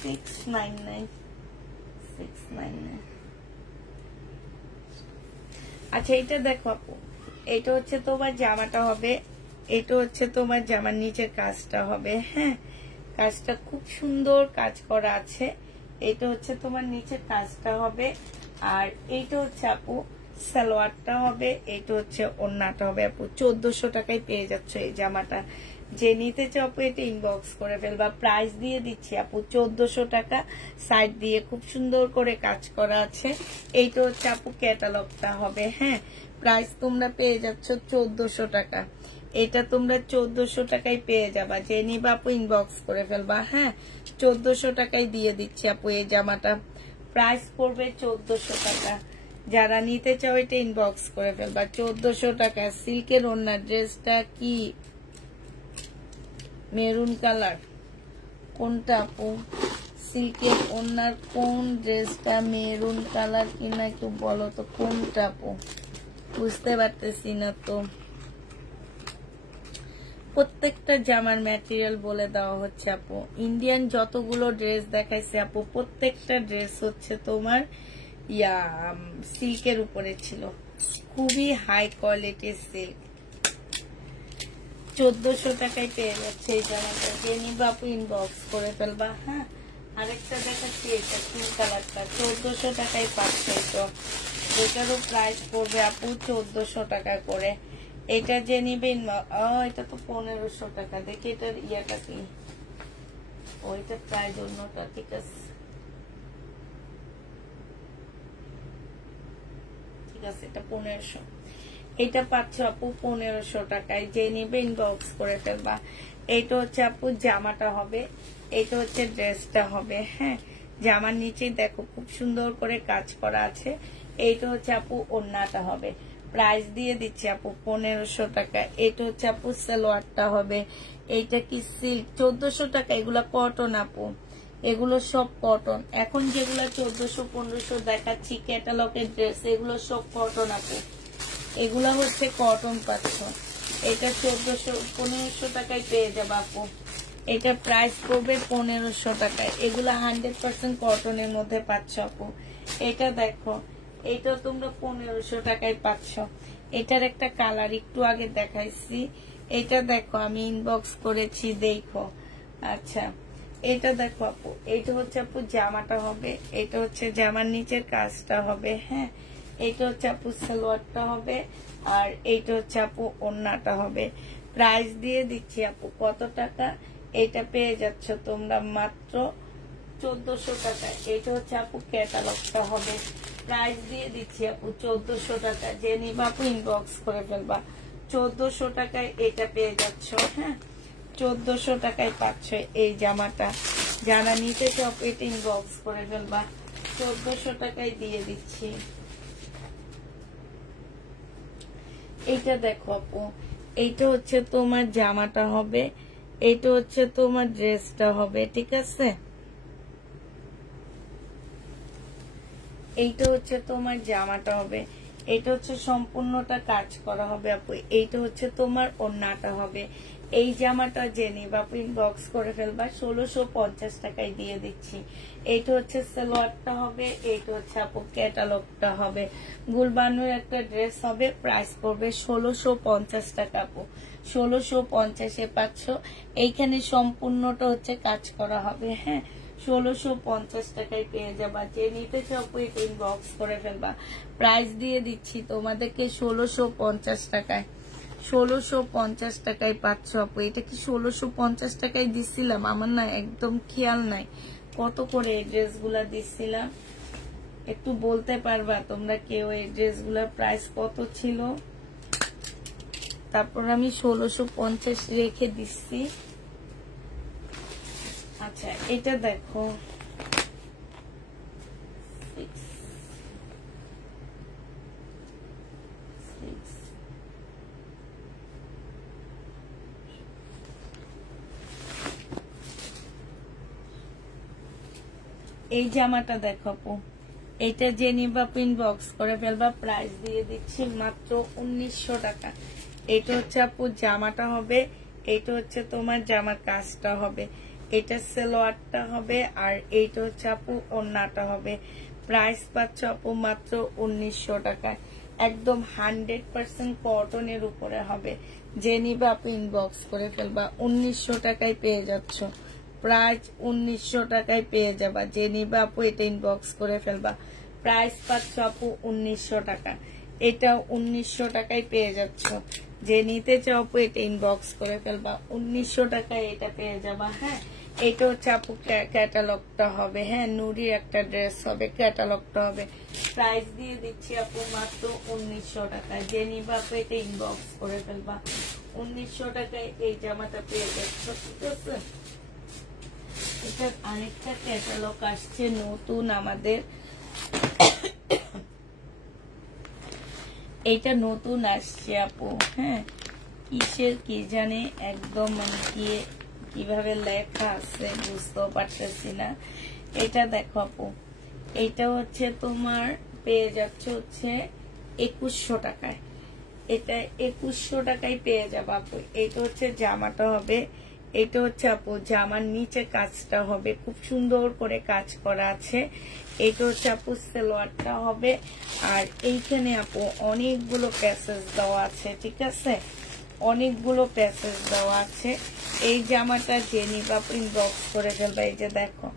699 699। আচ্ছা, এটা দেখো আপু, এটা হচ্ছে তোমার জামাটা হবে, এটা হচ্ছে তোমার জামার নিচের কাজটা হবে। হ্যাঁ, কাজটা খুব সুন্দর কাজ করা আছে। এটা হচ্ছে তোমার নিচের কাজটা হবে, আর এইটা হচ্ছে আপু সালোয়ারটা হবে, এটা হচ্ছে ওড়নাটা হবে আপু। 1400 টাকায় পেয়ে যাচ্ছ এই জামাটা। যে নিতে চাও আপু এটা ইনবক্স করে ফেলবা। প্রাইস দিয়ে দিচ্ছি আপু 1400 টাকা। সাইড দিয়ে খুব সুন্দর করে কাজ করা আছে। এইটা হচ্ছে আপু ক্যাটালগটা হবে। হ্যাঁ, প্রাইস তোমরা পেয়ে যাচ্ছ 1400 টাকা। এটা তোমরা 1400 টাকায় পেয়ে যাবা। যে নিবা আপু ইনবক্স করে ফেলবা। হ্যাঁ, 1400 টাকায় দিয়ে দিচ্ছি আপু এই জামাটা। প্রাইস পড়বে 1400 টাকা। যারা নিতে চাও এটা ইনবক্স করে ফেলবা। 1400 টাকা। সিল্কের ওড়না, ড্রেসটা কি মেরুন কালার? কোনটা আপু? সিল্কের ওড়নার কোন ড্রেসটা মেরুন কালার কিনা একটু বলো তো, কোনটা আপু? বুঝতে পারতেছি না তো। প্রত্যেকটা জামার ম্যাটেরিয়াল বলে দেওয়া হচ্ছে আপু। ইন্ডিয়ান যতগুলো ড্রেস দেখাইছে আপু, প্রত্যেকটা ড্রেস হচ্ছে তোমার সিল্কের উপরে ছিল, খুবই হাই কোয়ালিটির সিল্ক। 1400 টাকায় পেয়ে যাচ্ছে এই জামাটা। যে নিবা আপু ইনবক্স করে ফেলবা। হ্যাঁ, আরেকটা দেখাচ্ছি, এটা পিঙ্ক কালারটা 1400 টাকায় পাচ্ছে। তো এটারও প্রাইস পড়বে আপু 1400 টাকা করে। এটা যে নিবেন, এটা তো 1500 টাকা। দেখি এটার ইয়াটা কি, ওইটা প্রাইস অন্যটা, ঠিক আছে ঠিক আছে, এটা 1500। এটা পাচ্ছ আপু 1500 টাকায়। যে নিবে ইনবক্স করে ফেলবা। এইটা হচ্ছে আপু জামাটা হবে, এইটা হচ্ছে ড্রেসটা হবে। হ্যাঁ, জামার নিচে দেখো খুব সুন্দর করে কাজ করা আছে। এইটা হচ্ছে আপু ওড়নাটা হবে। প্রাইস দিয়ে দিচ্ছি আপু 1500 টাকা। এটা হচ্ছে আপু সালোয়ারটা হবে। এইটা কি সিল্ক? 1400 টাকা। এগুলা কটন আপু, এগুলো সব কটন। এখন যেগুলা 1400-1500 দেখাচ্ছি ক্যাটালগের ড্রেস, এগুলো সব কটন আপু। এগুলা হচ্ছে কটন পাচ্ছ। এটা 1400-1500 টাকায় পেয়ে যাবে আপু। এটা প্রাইস পড়বে 1500 টাকায়। এগুলা 100% কটনের মধ্যে পাচ্ছ আপু। এটা দেখো, এটা তোমরা 1500 টাকায় পাচ্ছ। এটার একটা কালার একটু আগে দেখাইছি, এটা দেখো আমি ইনবক্স করেছি, দেখো। আচ্ছা, এটা দেখো আপু, এটা হচ্ছে আপু জামাটা হবে, এটা হচ্ছে জামার নিচের কাজটা হবে। হ্যাঁ, এটা হচ্ছে আপু সালোয়ারটা হবে, আর এইটা হচ্ছে আপু ওড়নাটা হবে। প্রাইস দিয়ে দিচ্ছি আপু কত টাকা? এটা পেয়ে যাচ্ছ তোমরা মাত্র 1400 টাকা। এটা হচ্ছে আপু ক্যাটালগটা হবে। প্রাইস দিয়ে দিচ্ছি আপু 1400 টাকা। যে নিবা আপু ইনবক্স করে ফেলবা। 1400 টাকায় এটা পেয়ে যাচ্ছ। হ্যাঁ, 1400 টাকায় পাচ্ছ এই জামাটা। যারা নিতে চাও এটা ইনবক্স করে ফেলবা। 1400 টাকায় দিয়ে দিচ্ছি। এইটা দেখো আপু, এইটা হচ্ছে তোমার জামাটা হবে, এইটা হচ্ছে তোমার ড্রেসটা হবে, ঠিক আছে। এইটা হচ্ছে তোমার জামাটা হবে, এইটা হচ্ছে সম্পূর্ণটা কাজ করা হবে আপু। এইটা হচ্ছে তোমার ওড়নাটা হবে। এই জামাটা যে নিবা ইনবক্স করে ফেলবা, 1650 টাকায় দিয়ে দিচ্ছি। এইটা হচ্ছে সালোয়ারটা হবে, এইটা হচ্ছে আপু ক্যাটালগটা হবে। গুলবানুর একটা ড্রেস হবে, প্রাইস পড়বে 1650 টাকা আপু। 1650-এ পাচ্ছ। এইখানে সম্পূর্ণটা হচ্ছে কাজ করা হবে, হ্যাঁ। 1650 টাকায় পেয়ে যাবা। যে নিতে চাও এটা ইনবক্স করে ফেলবা। প্রাইস দিয়ে দিচ্ছি তোমাদেরকে 1650 টাকায়। 1650 টাকায় পাচ্ছ আপু। এটা কি 1650 টাকায় দিছিলাম? আমার না একদম খেয়াল নাই কত করে এই ড্রেসগুলা দিছিলাম। একটু বলতে পারবা তোমরা কেউ এই ড্রেসগুলার প্রাইস কত ছিল? তারপর আমি 1650 রেখে দিচ্ছি। আচ্ছা এটা দেখো, এই জামাটা দেখো আপু। এটা যে নিবা ইনবক্স করে ফেলবা। প্রাইস দিয়ে দিচ্ছি মাত্র 1900 টাকা। এটা হচ্ছে আপু জামাটা হবে, এইটা হচ্ছে তোমার জামার কাজটা হবে, এটা সালোয়ারটা হবে, আর এইটা হচ্ছে আপু ওড়নাটা হবে। প্রাইস পাচ্ছ আপু মাত্র 1900 টাকায়। একদম 100% কটনের উপরে হবে। যে নিবা আপু ইনবক্স করে ফেলবা। 1900 টাকায় পেয়ে যাচ্ছ। প্রাইস 1900 টাকায় পেয়ে যাবা। যে নিবা আপু এটা ইনবক্স করে ফেলবা। প্রাইস পাচ্ছ আপু 1900 টাকা। এটা 1900 টাকায় পেয়ে যাচ্ছ। যে নিতে চাও আপু এটা ইনবক্স করে ফেলবা। 1900 টাকায় এটা পেয়ে যাবা, হ্যাঁ। এটা হচ্ছে আপু ক্যাটালগটা হবে, হ্যাঁ। নুরির একটা ড্রেস হবে, ক্যাটালগটা হবে। প্রাইস দিয়ে দিচ্ছি আপু মাত্র 1900 টাকায়। যে নিবা আপু এটা ইনবক্স করে ফেলবা। 1900 টাকায় এই জামাটা পেয়ে যাচ্ছ, ঠিক আছে। এটার আরেকটা ক্যাটালগ আসছে নতুন আমাদের, এইটা নতুন আসছে আপু, হ্যাঁ। কিসের কি জানে একদম মানে কিভাবে লেখা আছে বুঝতেও পারতেছি না। এটা দেখো আপু, এটা হচ্ছে তোমার পেয়ে যাচ্ছে হচ্ছে 2100 টাকায়। এটা 2100 টাকায় পেয়ে যাবা আপু। এটা হচ্ছে জামাটা হবে, এটা হচ্ছে আপু জামার নিচে কাজটা হবে, খুব সুন্দর করে কাজ করা আছে। এটা হচ্ছে আপু সালোয়ারটা হবে, আর এইখানে আপু অনেকগুলো প্যাসেজ দেওয়া আছে, ঠিক আছে। অনেকগুলো প্যাসেজ দেওয়া আছে। এই জামাটা যে নিবা ইনবক্স করে ফেলবা। এই যে দেখো,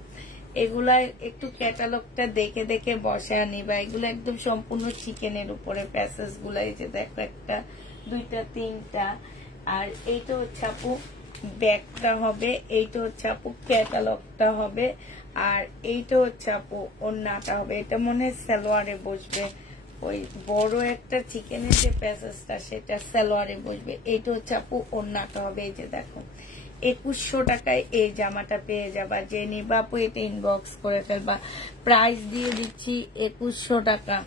এগুলা একটু ক্যাটালগটা দেখে দেখে বসে নিবা। এগুলো একদম সম্পূর্ণ চিকেনের উপরে প্যাসেজ গুলা। এই যে দেখো, একটা, দুইটা, তিনটা। আর এইটা হচ্ছে আপু ব্যাগটা হবে, এইটা হচ্ছে আপু ক্যাটালগটা হবে, আর এইটা হচ্ছে আপু ওড়নাটা হবে। এটা মনে হয় সালোয়ারে বসবে, ওই বড় একটা চিকেনের যে প্যাসেজটা সেটা সালোয়ারে বসবে। এইটা হচ্ছে আপু ওড়নাটা হবে। এই যে দেখো, 2100 টাকায় এই জামাটা পেয়ে যাবা। যে নিবা আপু এটা ইনবক্স করে ফেলবা। প্রাইস দিয়ে দিচ্ছি 2100 টাকা।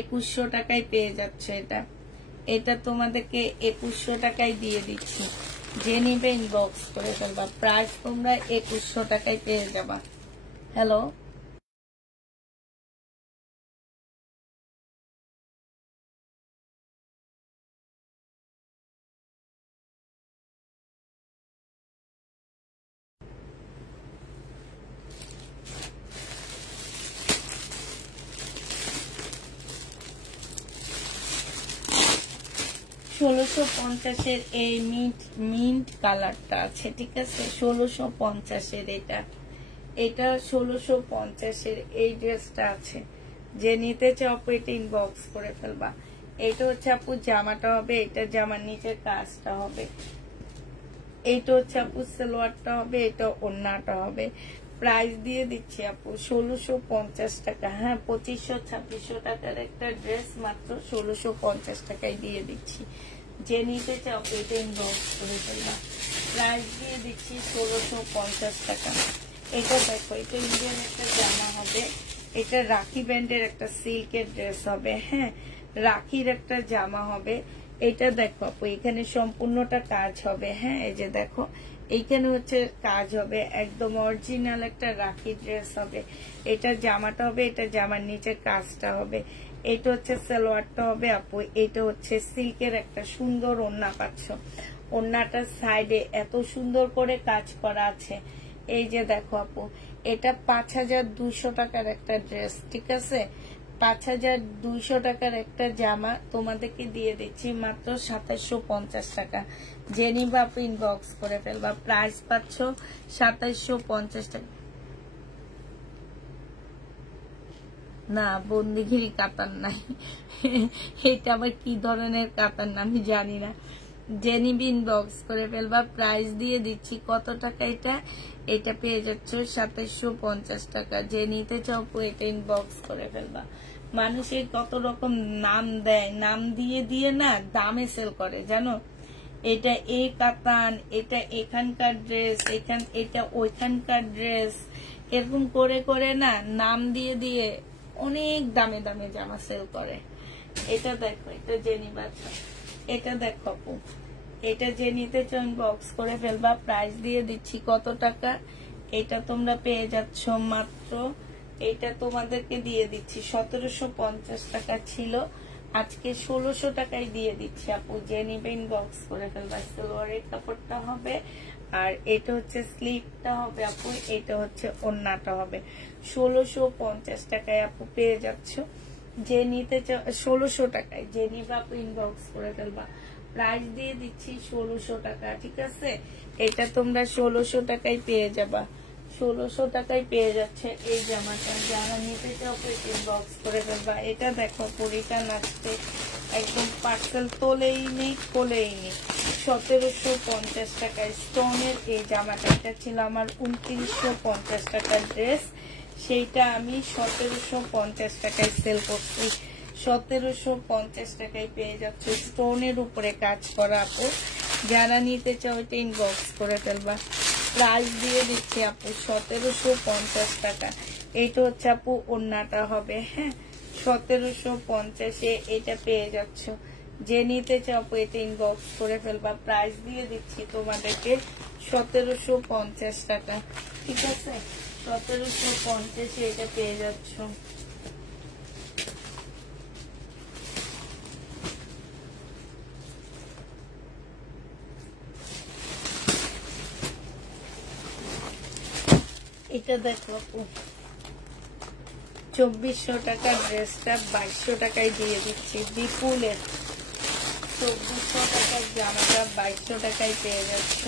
একুশশো টাকায় পেয়ে যাচ্ছে এটা। এটা তোমাদেরকে 2100 টাকায় দিয়ে দিচ্ছি। যে নিবে ইনবক্স করে ফেলবা। প্রাইস তোমরা 2100 টাকায় পেয়ে যাবা। হ্যালো, 1650-এর এই মিন্ট কালারটা আছে, ঠিক আছে। 1650-এর এটা 1650-এর এই ড্রেসটা আছে। যে নিতে চাও আপু এটা ইনবক্স করে ফেলবা। এটা হচ্ছে আপু জামাটা হবে, এটা জামার নিচের কাজটা হবে। এইটা হচ্ছে আপু সালোয়ারটা হবে, এটা ওড়নাটা হবে। প্রাইস দিয়ে দিচ্ছি আপু 1650 টাকা, হ্যাঁ। 2500-2600 টাকার একটা ড্রেস মাত্র 1650 টাকায় দিয়ে দিচ্ছি। যে নিতে চাও এটা ইনবক্স করে ফেলবা। প্রাইস দিয়ে দিচ্ছি 1650 টাকা। এটা দেখো, এটা ইন্ডিয়ান একটা জামা হবে, এটা রাখি ব্যান্ডের একটা সিল্কের ড্রেস হবে, হ্যাঁ। রাখির একটা জামা হবে। এটা দেখো আপু, এখানে সম্পূর্ণটা কাজ হবে, হ্যাঁ। এই যে দেখো, এইখানে হচ্ছে কাজ হবে, একদম অরিজিনাল একটা রাখি ড্রেস হবে। এটা জামাটা হবে, এটা জামার নিচে কাজটা হবে। এটা হচ্ছে সালোয়ারটা হবে আপু। এটা হচ্ছে সিল্কের একটা সুন্দর ওড়না পাচ্ছ। ওড়নাটার সাইডে এত সুন্দর করে কাজ করা আছে। এই যে দেখো আপু, এটা 5200 টাকার একটা ড্রেস, ঠিক আছে? 5200 টাকার একটা জামা তোমাদেরকে দিয়ে দিচ্ছি মাত্র 2750 টাকা। যে নিবা আপু ইনবক্স করে ফেলবা। প্রাইস পাচ্ছ 2750 টাকা। না, বন্দিগিরি কাতার নাই। এটা আবার কি ধরনের কাতার না আমি জানি না। জেনিবি ইনবক্স করে ফেলবা। প্রাইস দিয়ে দিচ্ছি কত টাকা এটা? এটা পেয়ে যাচ্ছ 2750 টাকা। যে নিতে চাও এটা ইনবক্স করে ফেলবা। মানুষের কত রকম নাম দেয়, নাম দিয়ে দিয়ে না দামে সেল করে জানো। এটা এই কাতান, এটা এখানকার ড্রেস, এটা ওইখানকার ড্রেস, এরকম করে করে না নাম দিয়ে দিয়ে অনেক দামে দামে জামা সেল করে। এটা দেখো, এটা জেনি বাচ্চা, এটা দেখো আপু, এটা যে নিতে চাও ইনবক্স করে ফেলবা। প্রাইস দিয়ে দিচ্ছি কত টাকা? এটা তোমরা পেয়ে যাচ্ছ মাত্র, এটা তোমাদেরকে দিয়ে দিচ্ছি 1750 টাকা ছিল, আজকে 1600 টাকায় দিয়ে দিচ্ছি আপু। যে নিবে ইনবক্স করে ফেলবা। সালোয়ারের কাপড়টা হবে, আর এটা হচ্ছে স্লিভটা হবে আপু, এটা হচ্ছে ওড়নাটা হবে। 1650 টাকায় আপু পেয়ে যাচ্ছ। যে নিতে চাও 1600 টাকায়, যে নিবে আপু ইনবক্স করে ফেলবা। প্রাইস দিয়ে দিচ্ছি 1600 টাকা, ঠিক আছে? এটা তোমরা 1600 টাকায় পেয়ে যাবা। 1600 টাকায় পেয়ে যাচ্ছে এই জামাটা। যারা নিতে চাও ইনবক্স করে ফেলবা। এটা দেখো পরিটা নাচতে একদম পার্সেল তোলেই নেই কোলেই নেই। 1750 টাকায় স্টোনের এই জামাটা। এটা ছিল আমার 2950 টাকার ড্রেস, সেইটা আমি 1750 টাকায় সেল করছি। 1750 টাকায় পেয়ে যাচ্ছে স্টোনের উপরে কাজ করা আপু। যারা নিতে চাও এটা ইনবক্স করে ফেলবা। প্রাইস দিয়ে দিচ্ছি আপু 1750 টাকা। এইটা হচ্ছে আপু ওড়নাটা হবে, হ্যাঁ 1750-এ এটা পেয়ে যাচ্ছ। যে নিতে চাও আপু এটা ইনবক্স করে ফেলবা। প্রাইস দিয়ে দিচ্ছি তোমাদেরকে 1750 টাকা, ঠিক আছে? 1750-এ এটা পেয়ে যাচ্ছ। এটা দেখো আপু, 2400 টাকার ড্রেসটা 2200 টাকায় দিয়ে দিচ্ছি। বিপুলের 2400 টাকার জামাটা 2200 টাকায় পেয়ে যাচ্ছ।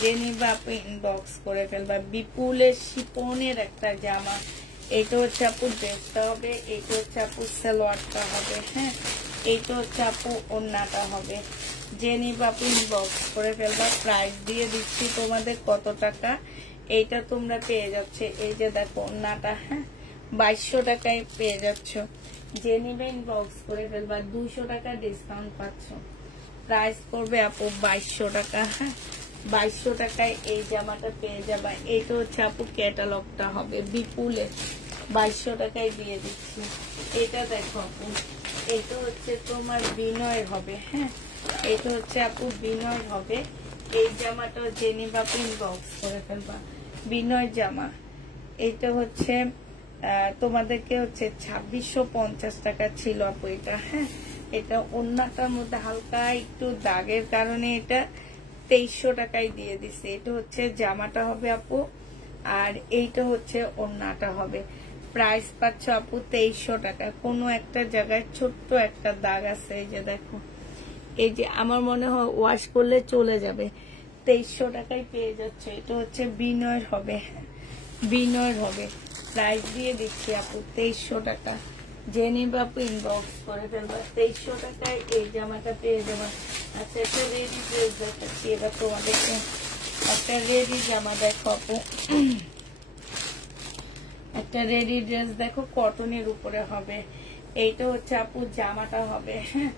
যে নিবা আপু ইনবক্স করে ফেলবা। বিপুলের শিপনের একটা জামা। এইটা হচ্ছে আপু ড্রেসটা হবে, এইটা হচ্ছে আপু সালোয়ারটা হবে, হ্যাঁ এইটা হচ্ছে আপু ওড়নাটা হবে। যে নিবা আপু ইনবক্স করে ফেলবা। প্রাইস দিয়ে দিচ্ছি তোমাদের কত টাকা? এইটা তোমরা পেয়ে যাচ্ছে, এই যে দেখো ওড়নাটা, হ্যাঁ 2200 টাকায় পেয়ে যাচ্ছ। যে নিবে ইনবক্স করে ফেলবা। 200 টাকা ডিসকাউন্ট পাচ্ছ। প্রাইস করবে আপু 2200 টাকা, হ্যাঁ 2200 টাকায় এই জামাটা পেয়ে যাবা। এইটা হচ্ছে আপু ক্যাটালগটা হবে বিপুলে, 2200 টাকায় দিয়ে দিচ্ছি। এটা দেখো আপু, এটা হচ্ছে তোমার বিনয় হবে, হ্যাঁ এটা হচ্ছে আপু বিনয় হবে। এই জামাটা যে নিবা আপু ইনবক্স করে ফেলবা। বিনয় জামা, এটা হচ্ছে তোমাদেরকে হচ্ছে 2650 টাকা ছিল আপু এটা, হ্যাঁ এটা ওড়নাটার মধ্যে হালকা একটু দাগের কারণে এটা 2300 টাকায় দিয়ে দিছে। এটা হচ্ছে জামাটা হবে আপু, আর এইটা হচ্ছে ওড়নাটা হবে। প্রাইস পাচ্ছ আপু 2300 টাকা। কোনো একটা জায়গায় ছোট্ট একটা দাগ আছে, এই যে দেখো, এই যে আমার মনে হয় ওয়াশ করলে চলে যাবে। 2300 টাকায় পেয়ে যাচ্ছে। এটা হচ্ছে বিনয়ের হবে, বিনয়ের হবে। প্রাইস দিয়ে দিচ্ছি আপু 2300 টাকা। যে নিবে আপু ইনবক্স করে ফেলবা। 2300 টাকায় এই জামাটা পেয়ে যাবা। আচ্ছা একটা রেডি ড্রেস দেখাচ্ছি, এবার তোমাদেরকে একটা রেডি জামা দেখো আপু। একটা রেডি ড্রেস দেখো কটনের উপরে হবে। এইটা হচ্ছে আপু জামাটা হবে, হ্যাঁ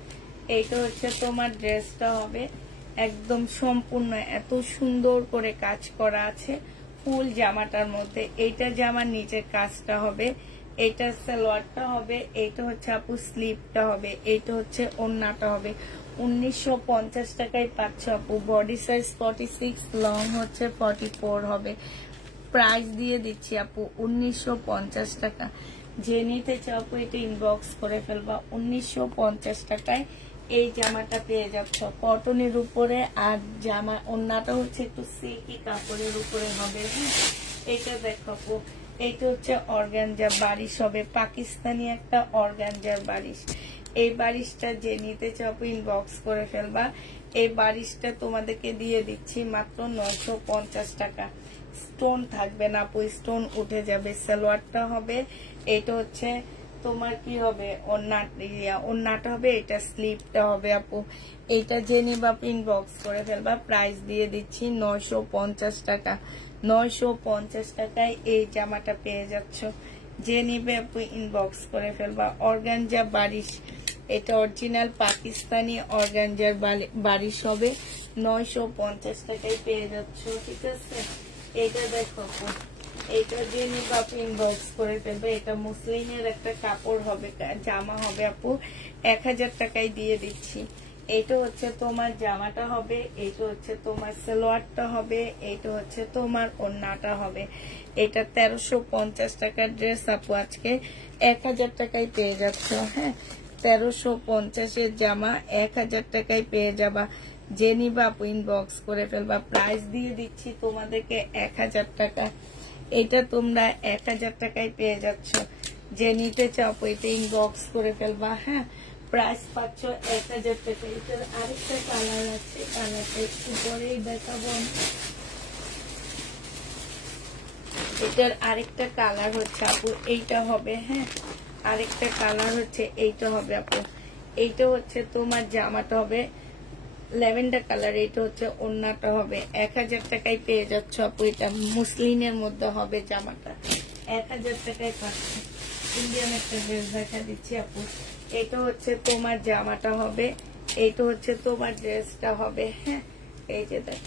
এইটা হচ্ছে তোমার ড্রেসটা হবে। একদম সম্পূর্ণ এত সুন্দর করে কাজ করা আছে ফুল জামাটার মধ্যে। এইটা জামার নিচের কাজটা হবে, এইটা সালোয়ারটা হবে, এইটা হচ্ছে আপু স্লিভটা হবে, এইটা হচ্ছে ওড়নাটা হবে। 1950 টাকায় পাচ্ছ আপু। বডি সাইজ 46, লং হচ্ছে 44 হবে। প্রাইস দিয়ে দিচ্ছি আপু 1950 টাকা। যে নিতে চাও আপু এটা ইনবক্স করে ফেলবা। 1950 টাকায় এই জামাটা পেয়ে যাচ্ছ কটনের উপরে। আর জামা ওন্নাটা হচ্ছে একটু সিল্কি কাপড়ের উপরে হবে। এটা দেখো আপু, এটা হচ্ছে অর্গানজা বারিশ হবে, পাকিস্তানি একটা অর্গানজার বারিশ। এই বারিশটা যে নিতে চাও আপু ইনবক্স করে ফেলবা। এই বারিশটা তোমাদেরকে দিয়ে দিচ্ছি মাত্র 950 টাকা। স্টোন থাকবে না আপু, স্টোন উঠে যাবে। সালোয়ারটা হবে, এটা হচ্ছে তোমার কি হবে ওন্নাটা হবে, এটা স্লিপটা হবে আপু। এটা যে নিবা ইনবক্স করে ফেলবা। প্রাইস দিয়ে দিচ্ছি 950 টাকা। 950 টাকায় এই জামাটা পেয়ে যাচ্ছ। যে নিবে আপু ইনবক্স করে ফেলবা। অর্গানজা বারিশ, এটা অরিজিনাল পাকিস্তানি অর্গানজার বারিশ হবে। 950 টাকায় পেয়ে যাচ্ছ, ঠিক আছে। এটা দেখো আপু, এটা যে নিবা আপু ইনবক্স করে ফেলবে। এটা মুসলিমের একটা কাপড় হবে, জামা হবে আপু। 1000 টাকায় দিয়ে দিচ্ছি। এটা হচ্ছে তোমার জামাটা হবে, এটা হচ্ছে তোমার সালোয়ারটা হবে, এটা হচ্ছে তোমার ওন্নাটা হবে। এটা 1350 টাকার ড্রেস আপু আজকে 1000 টাকায় পেয়ে যাচ্ছ। হ্যাঁ, 1350 জামা 1000 টাকায় পেয়ে যাবা। যে নিবা আপু ইনবক্স করে ফেলবা। প্রাইস দিয়ে দিচ্ছি তোমাদেরকে 1000 টাকা। এটা তোমরা 1000 টাকায় পেয়ে যাচ্ছ। যে নিতে চাও এটা ইনবক্স করে ফেলবা। হ্যাঁ, প্রাইস পাচ্ছ 1000 টাকা। এটার আরেকটা কালার আছে, কালারটা একটু পরেই দেখাবো। এটার আরেকটা কালার হচ্ছে আপু এইটা হবে। হ্যাঁ, আরেকটা কালার হচ্ছে এইটা হবে আপু। এইটা হচ্ছে তোমার জামাটা হবে ল্যাভেন্ডার কালার, এটা হচ্ছে ওন্নাটা হবে। 1000 টাকায় পেয়ে যাচ্ছ আপু। এটা মুসলিনের মধ্যে হবে জামাটা, 1000 টাকায় পাচ্ছ। ইন্ডিয়ান একটা ড্রেস দেখা দিচ্ছি আপু। এটা হচ্ছে তোমার জামাটা হবে, এইটা হচ্ছে তোমার ড্রেসটা হবে। হ্যাঁ, এই যে দেখ,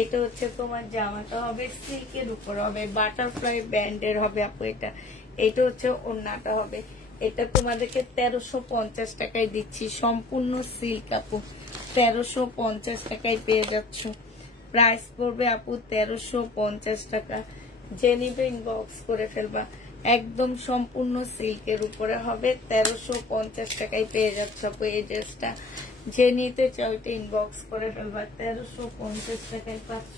এটা হচ্ছে তোমার জামাটা হবে, সিল্কের উপর হবে, বাটারফ্লাই ব্যান্ডের হবে আপু। এটা হচ্ছে ওন্নাটা হবে। এটা তোমাদেরকে 1350 টাকায় দিচ্ছি, সম্পূর্ণ সিল্ক আপু। 1350 টাকায় পেয়ে যাচ্ছ। প্রাইস পড়বে আপু 1350 টাকা। যে নিবে ইনবক্স করে ফেলবা। একদম সম্পূর্ণ সিল্কের উপরে হবে, 1350 টাকায় পেয়ে যাচ্ছ আপু এই ড্রেসটা। যে নিতে চাও এটা ইনবক্স করে ফেলবা। 1350 টাকায় পাচ্ছ।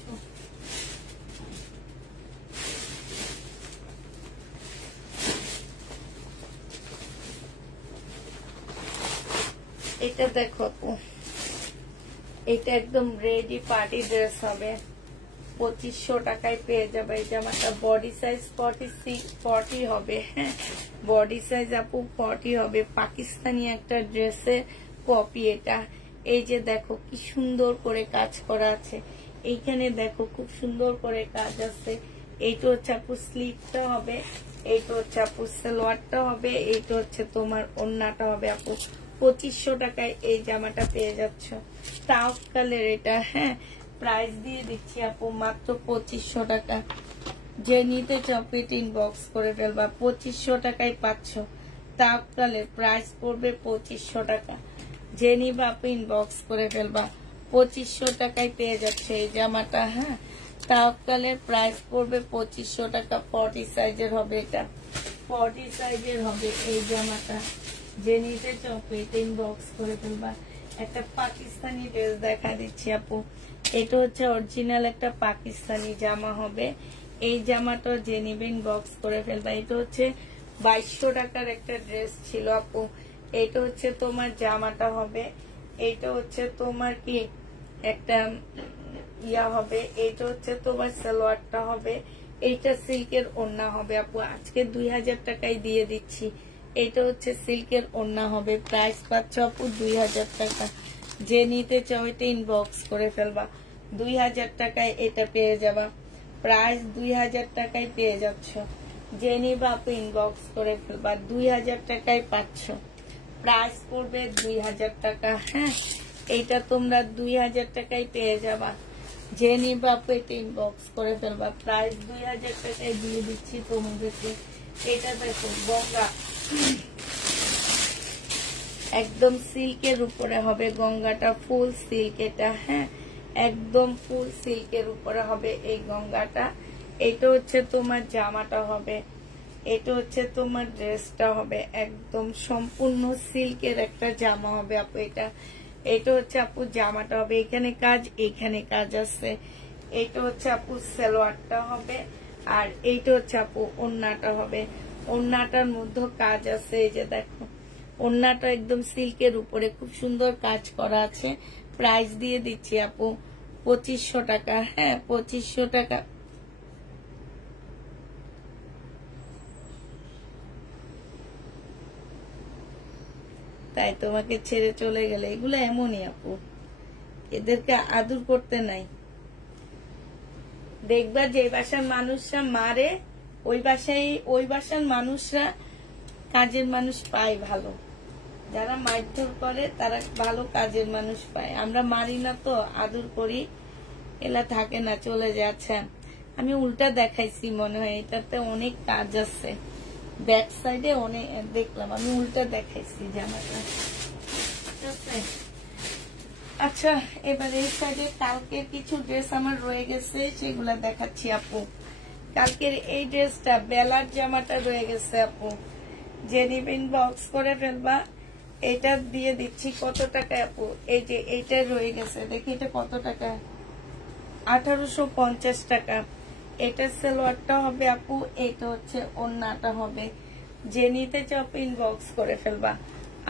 এটা দেখো আপু, এটা একদম রেডি পার্টি ড্রেস হবে, 2500 টাকায় পেয়ে যাবে এই জামাটা। বডি সাইজ 40 হবে। হ্যাঁ, বডি সাইজ আপু 40 হবে। পাকিস্তানি একটা ড্রেসের কপি এটা। এই যে দেখো কি সুন্দর করে কাজ করা আছে, এইখানে দেখো খুব সুন্দর করে কাজ আছে। এইটা হচ্ছে আপু স্লিপটা হবে, এইটা হচ্ছে আপু সালোয়ারটা হবে, এইটা হচ্ছে তোমার ওন্নাটা হবে আপু। 2500 টাকায় এই জামাটা পেয়ে যাচ্ছ। টাফ কালার এটা। হ্যাঁ, প্রাইস দিয়ে দিচ্ছি আপু মাত্র 2500 টাকা। যে নিতে চাও এটা ইনবক্স করে ফেলবা। 2500 টাকায় পাচ্ছ। টাফ কালার, প্রাইস পড়বে 2500 টাকা। যে নিবা আপু ইনবক্স করে ফেলবা। 2500 টাকায় পেয়ে যাচ্ছে এই জামাটা। হ্যাঁ, টাফ কালার, প্রাইস পড়বে 2500 টাকা। 40 সাইজের হবে, এটা 40 সাইজের হবে এই জামাটা। যে নিতে চাও এটা ইনবক্স করে ফেলবা। একটা পাকিস্তানি ড্রেস দেখা দিচ্ছি আপু। এটা হচ্ছে অরিজিনাল একটা পাকিস্তানি জামা হবে। এই জামাটা যে নিবে ইনবক্স করে ফেলবা। এটা হচ্ছে 2200 টাকার একটা ড্রেস ছিল আপু। এটা হচ্ছে তোমার জামাটা হবে, এইটা হচ্ছে তোমার কি একটা ইয়া হবে, এইটা হচ্ছে তোমার সালোয়ারটা হবে, এইটা সিল্কের ওড়না হবে আপু। আজকে 2000 টাকায় দিয়ে দিচ্ছি। এটা হচ্ছে সিল্কের ওড়না হবে। প্রাইস পাচ্ছ আপু 2000 টাকা। যে নিতে চাও এটা ইনবক্স করে ফেলবা। 2000 টাকায় এটা পেয়ে যাবা। প্রাইস 2000 টাকায় পেয়ে যাচ্ছ। যে নিবা আপু ইনবক্স করে ফেলবা। 2000 টাকায় পাচ্ছ। প্রাইস পড়বে 2000 টাকা। হ্যাঁ, এইটা তোমরা 2000 টাকায় পেয়ে যাবা। যে নিবা আপু এটা ইনবক্স করে ফেলবা। প্রাইস 2000 টাকায় দিয়ে দিচ্ছি তোমাদেরকে। এটা দেখো গঙ্গা, একদম সিল্কের উপরে হবে গঙ্গাটা, ফুল সিল্ক এটা। হ্যাঁ, একদম ফুল সিল্কের উপরে হবে এই গঙ্গাটা। এটা হচ্ছে তোমার জামাটা হবে, এটা হচ্ছে তোমার ড্রেসটা হবে, একদম সম্পূর্ণ সিল্কের একটা জামা হবে আপু এটা। এটা হচ্ছে আপু জামাটা হবে, এখানে কাজ, এখানে কাজ আছে। এটা হচ্ছে আপু সালোয়ারটা হবে, আর এইটা হচ্ছে আপু ওড়নাটা হবে। ওড়নাটার মধ্যে কাজ আছে, এই যে দেখো ওড়নাটা একদম সিল্কের উপরে খুব সুন্দর কাজ করা আছে। প্রাইস দিয়ে দিচ্ছি আপু 2500 টাকা। হ্যাঁ, 2500 টাকা। তাই তোমাকে ছেড়ে চলে গেলে, এগুলো এমনই আপু, এদেরকে আদর করতে নাই। দেখবা যে বাসার মানুষরা মারে, ওই বাসার মানুষরা কাজের মানুষ পায় ভালো। যারা মারধর করে তারা ভালো কাজের মানুষ পায়। আমরা মারি না তো, আদর করি, এলা থাকে না, চলে যাচ্ছে। আমি উল্টা দেখাইছি মনে হয়, এটাতে অনেক কাজ আছে। ব্যাক সাইডে অনেক দেখলাম, আমি উল্টা দেখাইছি জামাটা। আচ্ছা, এবার এই সাইডে কালকের কিছু ড্রেস আমার রয়ে গেছে, সেগুলা দেখাচ্ছি আপু। কালকের এই ড্রেসটা বেলার জামাটা রয়ে গেছে আপু, যে নিবেন বক্স করে ফেলবা। এটা দিয়ে দিচ্ছি কত টাকা আপু? এই যে এইটা রয়ে গেছে, দেখি এটা কত টাকা, 1850 টাকা। এটা সালোয়ারটা হবে আপু, এটা হচ্ছে ওড়নাটা হবে। যে নিতে চাও ইনবক্স করে ফেলবা।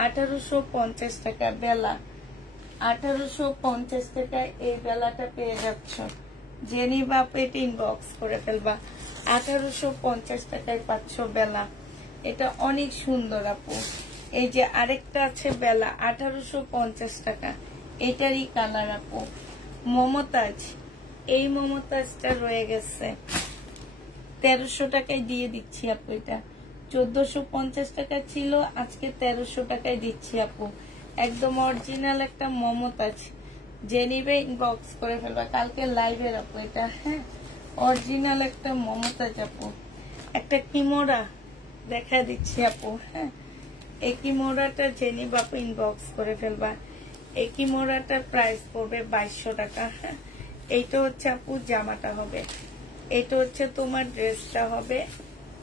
1850 টাকা বেলা, 1850 টাকায় এই বেলাটা পেয়ে যাচ্ছ। যে নিবা এটা ইনবক্স করে ফেলবা। 1850 টাকায় পাচ্ছ বেলা। এটা অনেক সুন্দর আপু। এই যে আরেকটা আছে বেলা, 1850 টাকা। এটারই কালার আপু মমতাজ। এই মমতাজটা রয়ে গেছে, 1300 টাকায় দিয়ে দিচ্ছি আপু। এটা 1450 টাকা ছিল, আজকে 1300 টাকায় দিচ্ছি আপু। একদম অরিজিনাল একটা মমতাজ। যে নিবে ইনবক্স করে ফেলবা। কালকে লাইভের আপু এটা। হ্যাঁ, অরিজিনাল একটা মমতাজ আপু। একটা কিমোরা দেখা দিচ্ছি আপু। হ্যাঁ, এই কিমোরাটা যে নিবা আপু ইনবক্স করে ফেলবা। এই কিমোরাটার প্রাইস পড়বে 2200 টাকা। হ্যাঁ, এইটা হচ্ছে আপু জামাটা হবে, এটা হচ্ছে তোমার ড্রেসটা হবে,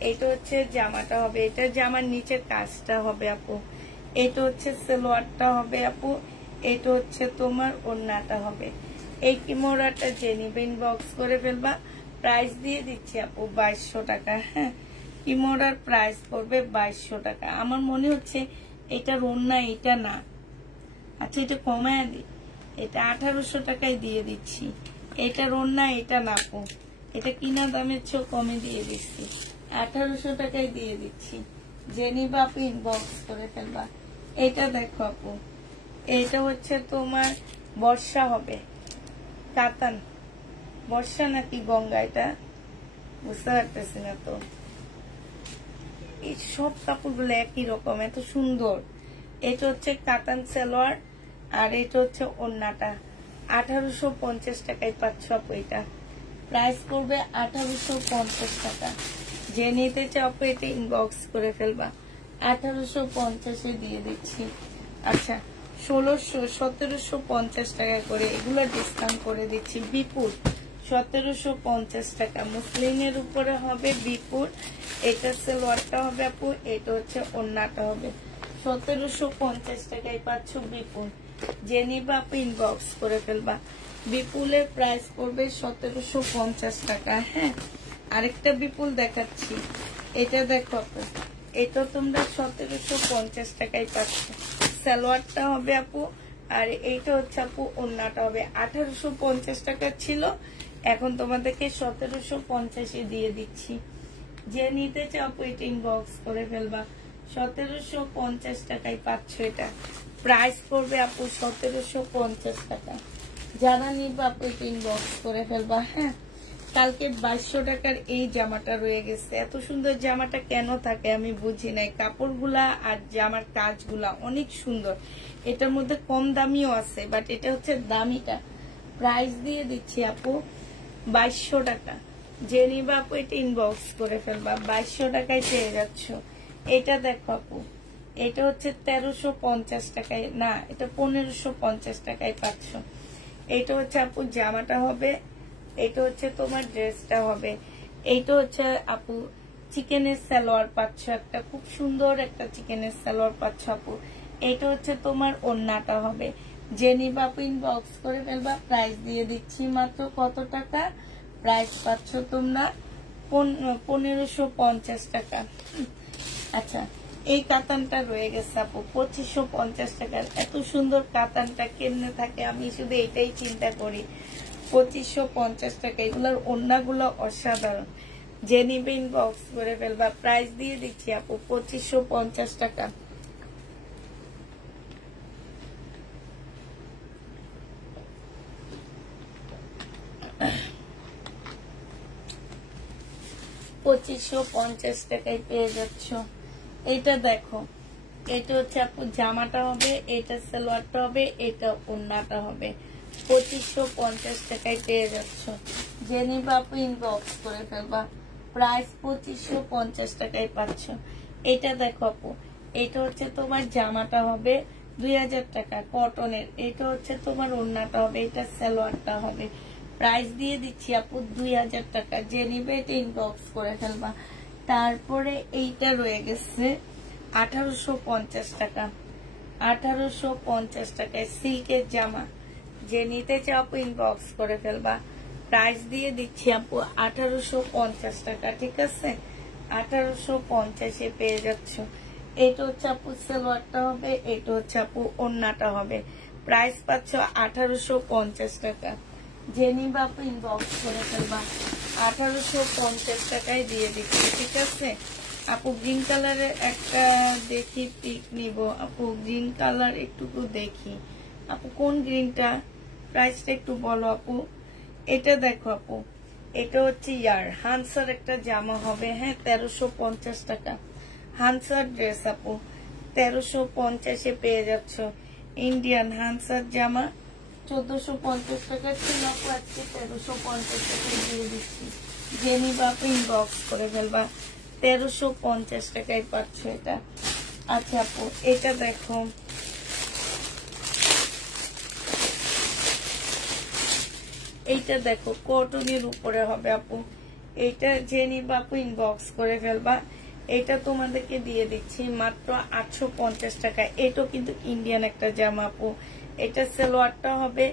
এটা হচ্ছে জামাটা হবে। এটা জামার নিচের কাজটা হবে আপু। এটা হচ্ছে সালোয়ারটা হবে আপু, এটা হচ্ছে তোমার ওড়নাটা হবে। এই কিমোরাটা যে নিবে ইনবক্স করে ফেলবা। প্রাইস দিয়ে দিচ্ছি আপু 2200 টাকা। হ্যাঁ, কিমোরার প্রাইস পড়বে 2200 টাকা। আমার মনে হচ্ছে এটার ওড়না এটা না, আচ্ছা এটা কমায় দিই, এটা 1800 টাকায় দিয়ে দিচ্ছি। এটার ওড়না এটা না আপু, এটা কিনা দামের চেয়ে কমে দিয়ে দিচ্ছি, 1800 টাকায় দিয়ে দিচ্ছি। যে নিবা আপু ইনবক্স করে ফেলবা। এটা দেখো আপু, এটা হচ্ছে তোমার বর্ষা হবে, কাতান। বর্ষা নাকি গঙ্গা এটা বুঝতে পারতেছি না তো। এই সব কাপড়গুলো একই রকম, এত সুন্দর। এটা হচ্ছে কাতান সালোয়ার, আর এটা হচ্ছে ওড়নাটা। 1850 টাকায় পাচ্ছ আপু। এটা প্রাইস করবে 1850 টাকা। যে নিতে চাও আপু এটা ইনবক্স করে ফেলবা। 1850 দিয়ে দিচ্ছি। আচ্ছা, 1750 টাকা করে এগুলো ডিসকাউন্ট করে দিচ্ছি। বিপুল 1750 টাকা। মুসলিমের উপরে হবে বিপুল। এটা সালোয়ারটা হবে আপু, এটা হচ্ছে ওড়নাটা হবে। 1750 টাকায় পাচ্ছ বিপুল। যে নিবা আপু ইনবক্স করে ফেলবা। বিপুলের প্রাইস পড়বে 1750 টাকা। হ্যাঁ, আরেকটা বিপুল দেখাচ্ছি, এটা দেখো আপু, এটা তোমরা 1750 টাকায় পাচ্ছ। সালোয়ারটা হবে আপু, আর এইটা হচ্ছে আপু ওড়নাটা হবে। 1850 টাকা ছিল, এখন তোমাদেরকে 1750 দিয়ে দিচ্ছি। যে নিতে চাও আপু এটা ইনবক্স করে ফেলবা। 1750 টাকায় পাচ্ছ। এটা প্রাইস পড়বে আপু 1750 টাকা। যারা নিবা আপু এটা ইনবক্স করে ফেলবা। হ্যাঁ, কালকে 2200 টাকার এই জামাটা রয়ে গেছে। এত সুন্দর জামাটা কেন থাকে আমি বুঝি নাই। কাপড়গুলা আর জামার কাজগুলা অনেক সুন্দর। এটার মধ্যে কম দামিও আছে, বাট এটা হচ্ছে দামিটা। প্রাইস দিয়ে দিচ্ছি আপু 2200 টাকা। যে নিবা আপু এটা ইনবক্স করে ফেলবা। 2200 টাকায় পেয়ে যাচ্ছ। এটা দেখো আপু, এটা হচ্ছে 1350 টাকায়, না এটা 1550 টাকায় পাচ্ছ। এটা হচ্ছে আপু জামাটা হবে, এটা হচ্ছে তোমার ড্রেসটা হবে। এইটা হচ্ছে আপু চিকেনের সালোয়ার পাচ্ছ, একটা খুব সুন্দর একটা চিকেনের সালোয়ার পাচ্ছ আপু। এটা হচ্ছে তোমার ওড়নাটা হবে। যে নিবা আপু ইনবক্স করে ফেলবা, প্রাইস দিয়ে দিচ্ছি মাত্র কত টাকা, প্রাইস পাচ্ছ তোমরা 1550 টাকা। আচ্ছা, এই কাতানটা রয়ে গেছে আপু 2550 টাকার। এত সুন্দর কাতানটা কেমনে থাকে আমি শুধু এটাই চিন্তা করি। 2550 টাকা, এগুলোর ওড়নাগুলো অসাধারণ। যে নিবে ইনবক্স করে ফেলবা, প্রাইস দিয়ে দিচ্ছি আপু 2550 টাকা। $2550 টাকায় পেয়ে যাচ্ছ। এটা দেখো, এটা হচ্ছে আপু জামাটা হবে, এটা সালোয়ারটা হবে, এটা ওড়নাটা হবে। 2550 টাকায় পেয়ে যাচ্ছ। যে নিবা আপু ইনবক্স করে ফেলবা, প্রাইস 2550 টাকায় পাচ্ছ। এটা দেখো আপু, এটা হচ্ছে তোমার জামাটা হবে 2000 টাকা কটনের, এটা হচ্ছে তোমার ওড়নাটা হবে, এটা সালোয়ারটা হবে। প্রাইস দিয়ে দিচ্ছি আপু 2000 টাকা। যে নিবে এটা ইনবক্স করে ফেলবা। তারপরে এইটা রয়ে গেছে 1850 টাকা, 1850 টাকায় সিল্কের জামা। যে নিতে চাও আপু ইনবক্স করে ফেলবা, প্রাইস দিয়ে দিচ্ছি আপু 1850 টাকা। ঠিক আছে, 1850-এ পেয়ে যাচ্ছ। এটা হচ্ছে আপু সালোয়ারটা হবে, এটা হচ্ছে আপু ওড়নাটা হবে। প্রাইস পাচ্ছ 1850 টাকা। যে নিবা আপু ইনবক্স করে ফেলবা, 1850 টাকায় দিয়ে দিচ্ছি। ঠিক আছে আপু, গ্রিন কালারের একটা দেখি পিক নিব আপু, গ্রিন কালার একটুকু দেখি আপু, কোন গ্রিনটা, প্রাইসটা একটু বলো আপু। এটা দেখো আপু, এটা হচ্ছে হানসার একটা জামা হবে, হ্যাঁ 1350 টাকা। হানসার ড্রেস আপু 1350-এ পেয়ে যাচ্ছ। ইন্ডিয়ান হানসার জামা 1450 টাকা ছিল আপু, আজকে 1350 টাকায় দিয়ে দিচ্ছি। যে নিবা আপু ইনবক্স করে ফেলবা, 1350 টাকায় পাচ্ছ এটা। আচ্ছা আপু, এটা দেখো, এইটা দেখো কটনের উপরে হবে আপু। এটা যে নিবা আপু ইনবক্স করে ফেলবা, এটা তোমাদেরকে দিয়ে দিচ্ছি মাত্র 850 টাকা। এটা কিন্তু ইন্ডিয়ান একটা জামা আপু। এটা সালোয়ারটা হবে,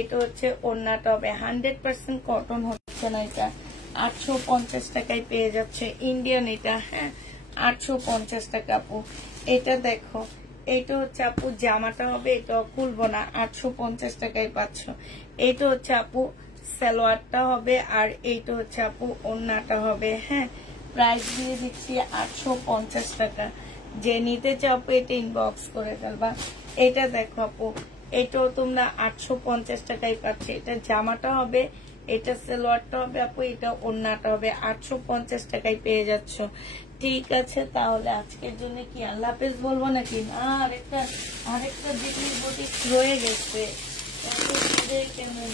এটা হচ্ছে ওড়নাটা হবে। 100% কটন হচ্ছে না, এটা 850 টাকায় পেয়ে যাচ্ছে। ইন্ডিয়ান এটা, হ্যাঁ 850 টাকা আপু। এটা দেখো, এটা হচ্ছে আপু জামাটা হবে, এটা খুলবো না, 850 টাকায় পাচ্ছ। এটা হচ্ছে আপু সালোয়ারটা হবে, আর এইটা হচ্ছে আপু ওড়নাটা হবে। হ্যাঁ, প্রাইস দিয়ে দিচ্ছি 850 টাকা। যে নিতে চাও আপু এটা ইনবক্স করে ফেলবা। এটা দেখো আপু, এটাও তোমরা 850 টাকায় পাচ্ছ। এটা জামাটা হবে, এটা সালোয়ারটা হবে আপু, এটা ওড়নাটা হবে। 850 টাকায় পেয়ে যাচ্ছ। ঠিক আছে, তাহলে আজকের জন্য কি আল্লাহ হাফেজ বলবো নাকি? না, আরেকটা বিক্রি বুটিক রয়ে গেছে। কেমন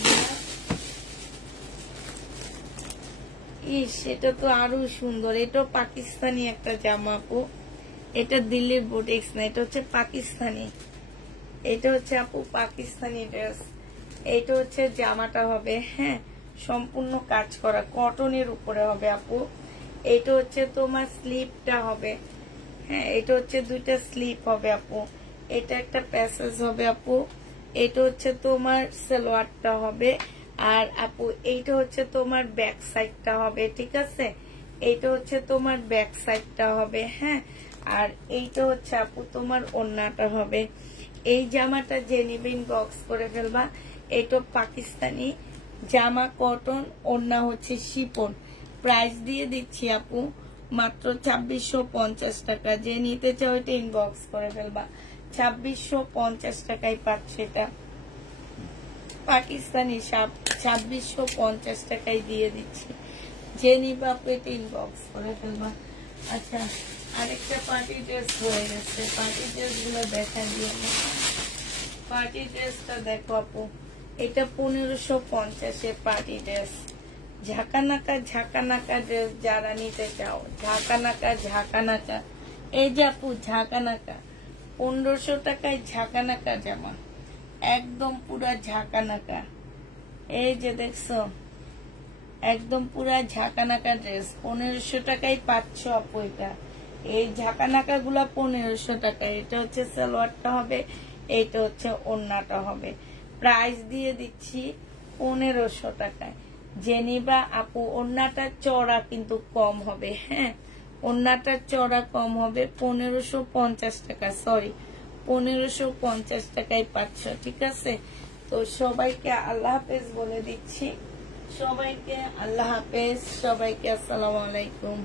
সেটা তো আরো সুন্দর। এটা পাকিস্তানি একটা জামা আপু, এটা দিল্লির বুটিক্স না, এটা হচ্ছে পাকিস্তানি। এটা হচ্ছে আপু পাকিস্তানি ড্রেস। এটা হচ্ছে জামাটা হবে, হ্যাঁ সম্পূর্ণ কাজ করা কটনের উপরে হবে আপু। এটা হচ্ছে তোমার স্লিপটা হবে, হ্যাঁ এটা হচ্ছে দুইটা স্লিপ হবে আপু। এটা একটা প্যাসেজ হবে আপু। এটা হচ্ছে তোমার সালোয়ারটা হবে, আর আপু এইটা হচ্ছে তোমার ব্যাক সাইডটা হবে। ঠিক আছে, এইটা হচ্ছে তোমার ব্যাক সাইডটা হবে, হ্যাঁ। আর এইটা হচ্ছে আপু তোমার ওড়নাটা হবে। এই জামাটা যে নিবে ইনবক্স করে ফেলবা। এটা পাকিস্তানি জামা, কটন, ওড়না হচ্ছে শিফন। প্রাইস দিয়ে দিচ্ছি আপু মাত্র 2650 টাকা। যে নিতে চাও এটা ইনবক্স করে ফেলবা, 2650 টাকায় পাচ্ছে। এটা পাকিস্তানি 2650 টাকায় দিয়ে দিচ্ছি। যে নিবা আপু এটা ইনবক্স করে ফেলবা। আচ্ছা, আরেকটা পার্টি ড্রেস হয়ে গেছে, পার্টি ড্রেস গুলো দেখা দিয়ে। পার্টি ড্রেসটা দেখো আপু, এটা 1550-এ পার্টি ড্রেস। ঝাঁকানাকা ড্রেস যারা নিতে চাও, ঝাঁকানাকা। এই যে আপু ঝাঁকানাকা 1500 টাকায় ঝাঁকানাকা জামা, একদম পুরা ঝাঁকানাকা। এই যে দেখছো, একদম পুরা ঝাঁকানাকা ড্রেস 1500 টাকায় পাচ্ছ আপু। এটা এই ঝাঁকানাকা গুলা 1500 টাকায়। এটা হচ্ছে সালোয়ারটা হবে, এইটা হচ্ছে ওড়নাটা হবে। প্রাইস দিয়ে দিচ্ছি 1500 টাকায়। জেনিবা আপু ওড়নাটা চড়া কিন্তু কম হবে, হ্যাঁ ওড়নাটা চড়া কম হবে। 1550 টাকা, সরি 1550 টাকায় পাচ্ছ, ঠিক আছে। তো সবাইকে আল্লাহ হাফেজ বলে দিচ্ছি, সবাইকে আল্লাহ হাফেজ, সবাইকে আসসালামু আলাইকুম।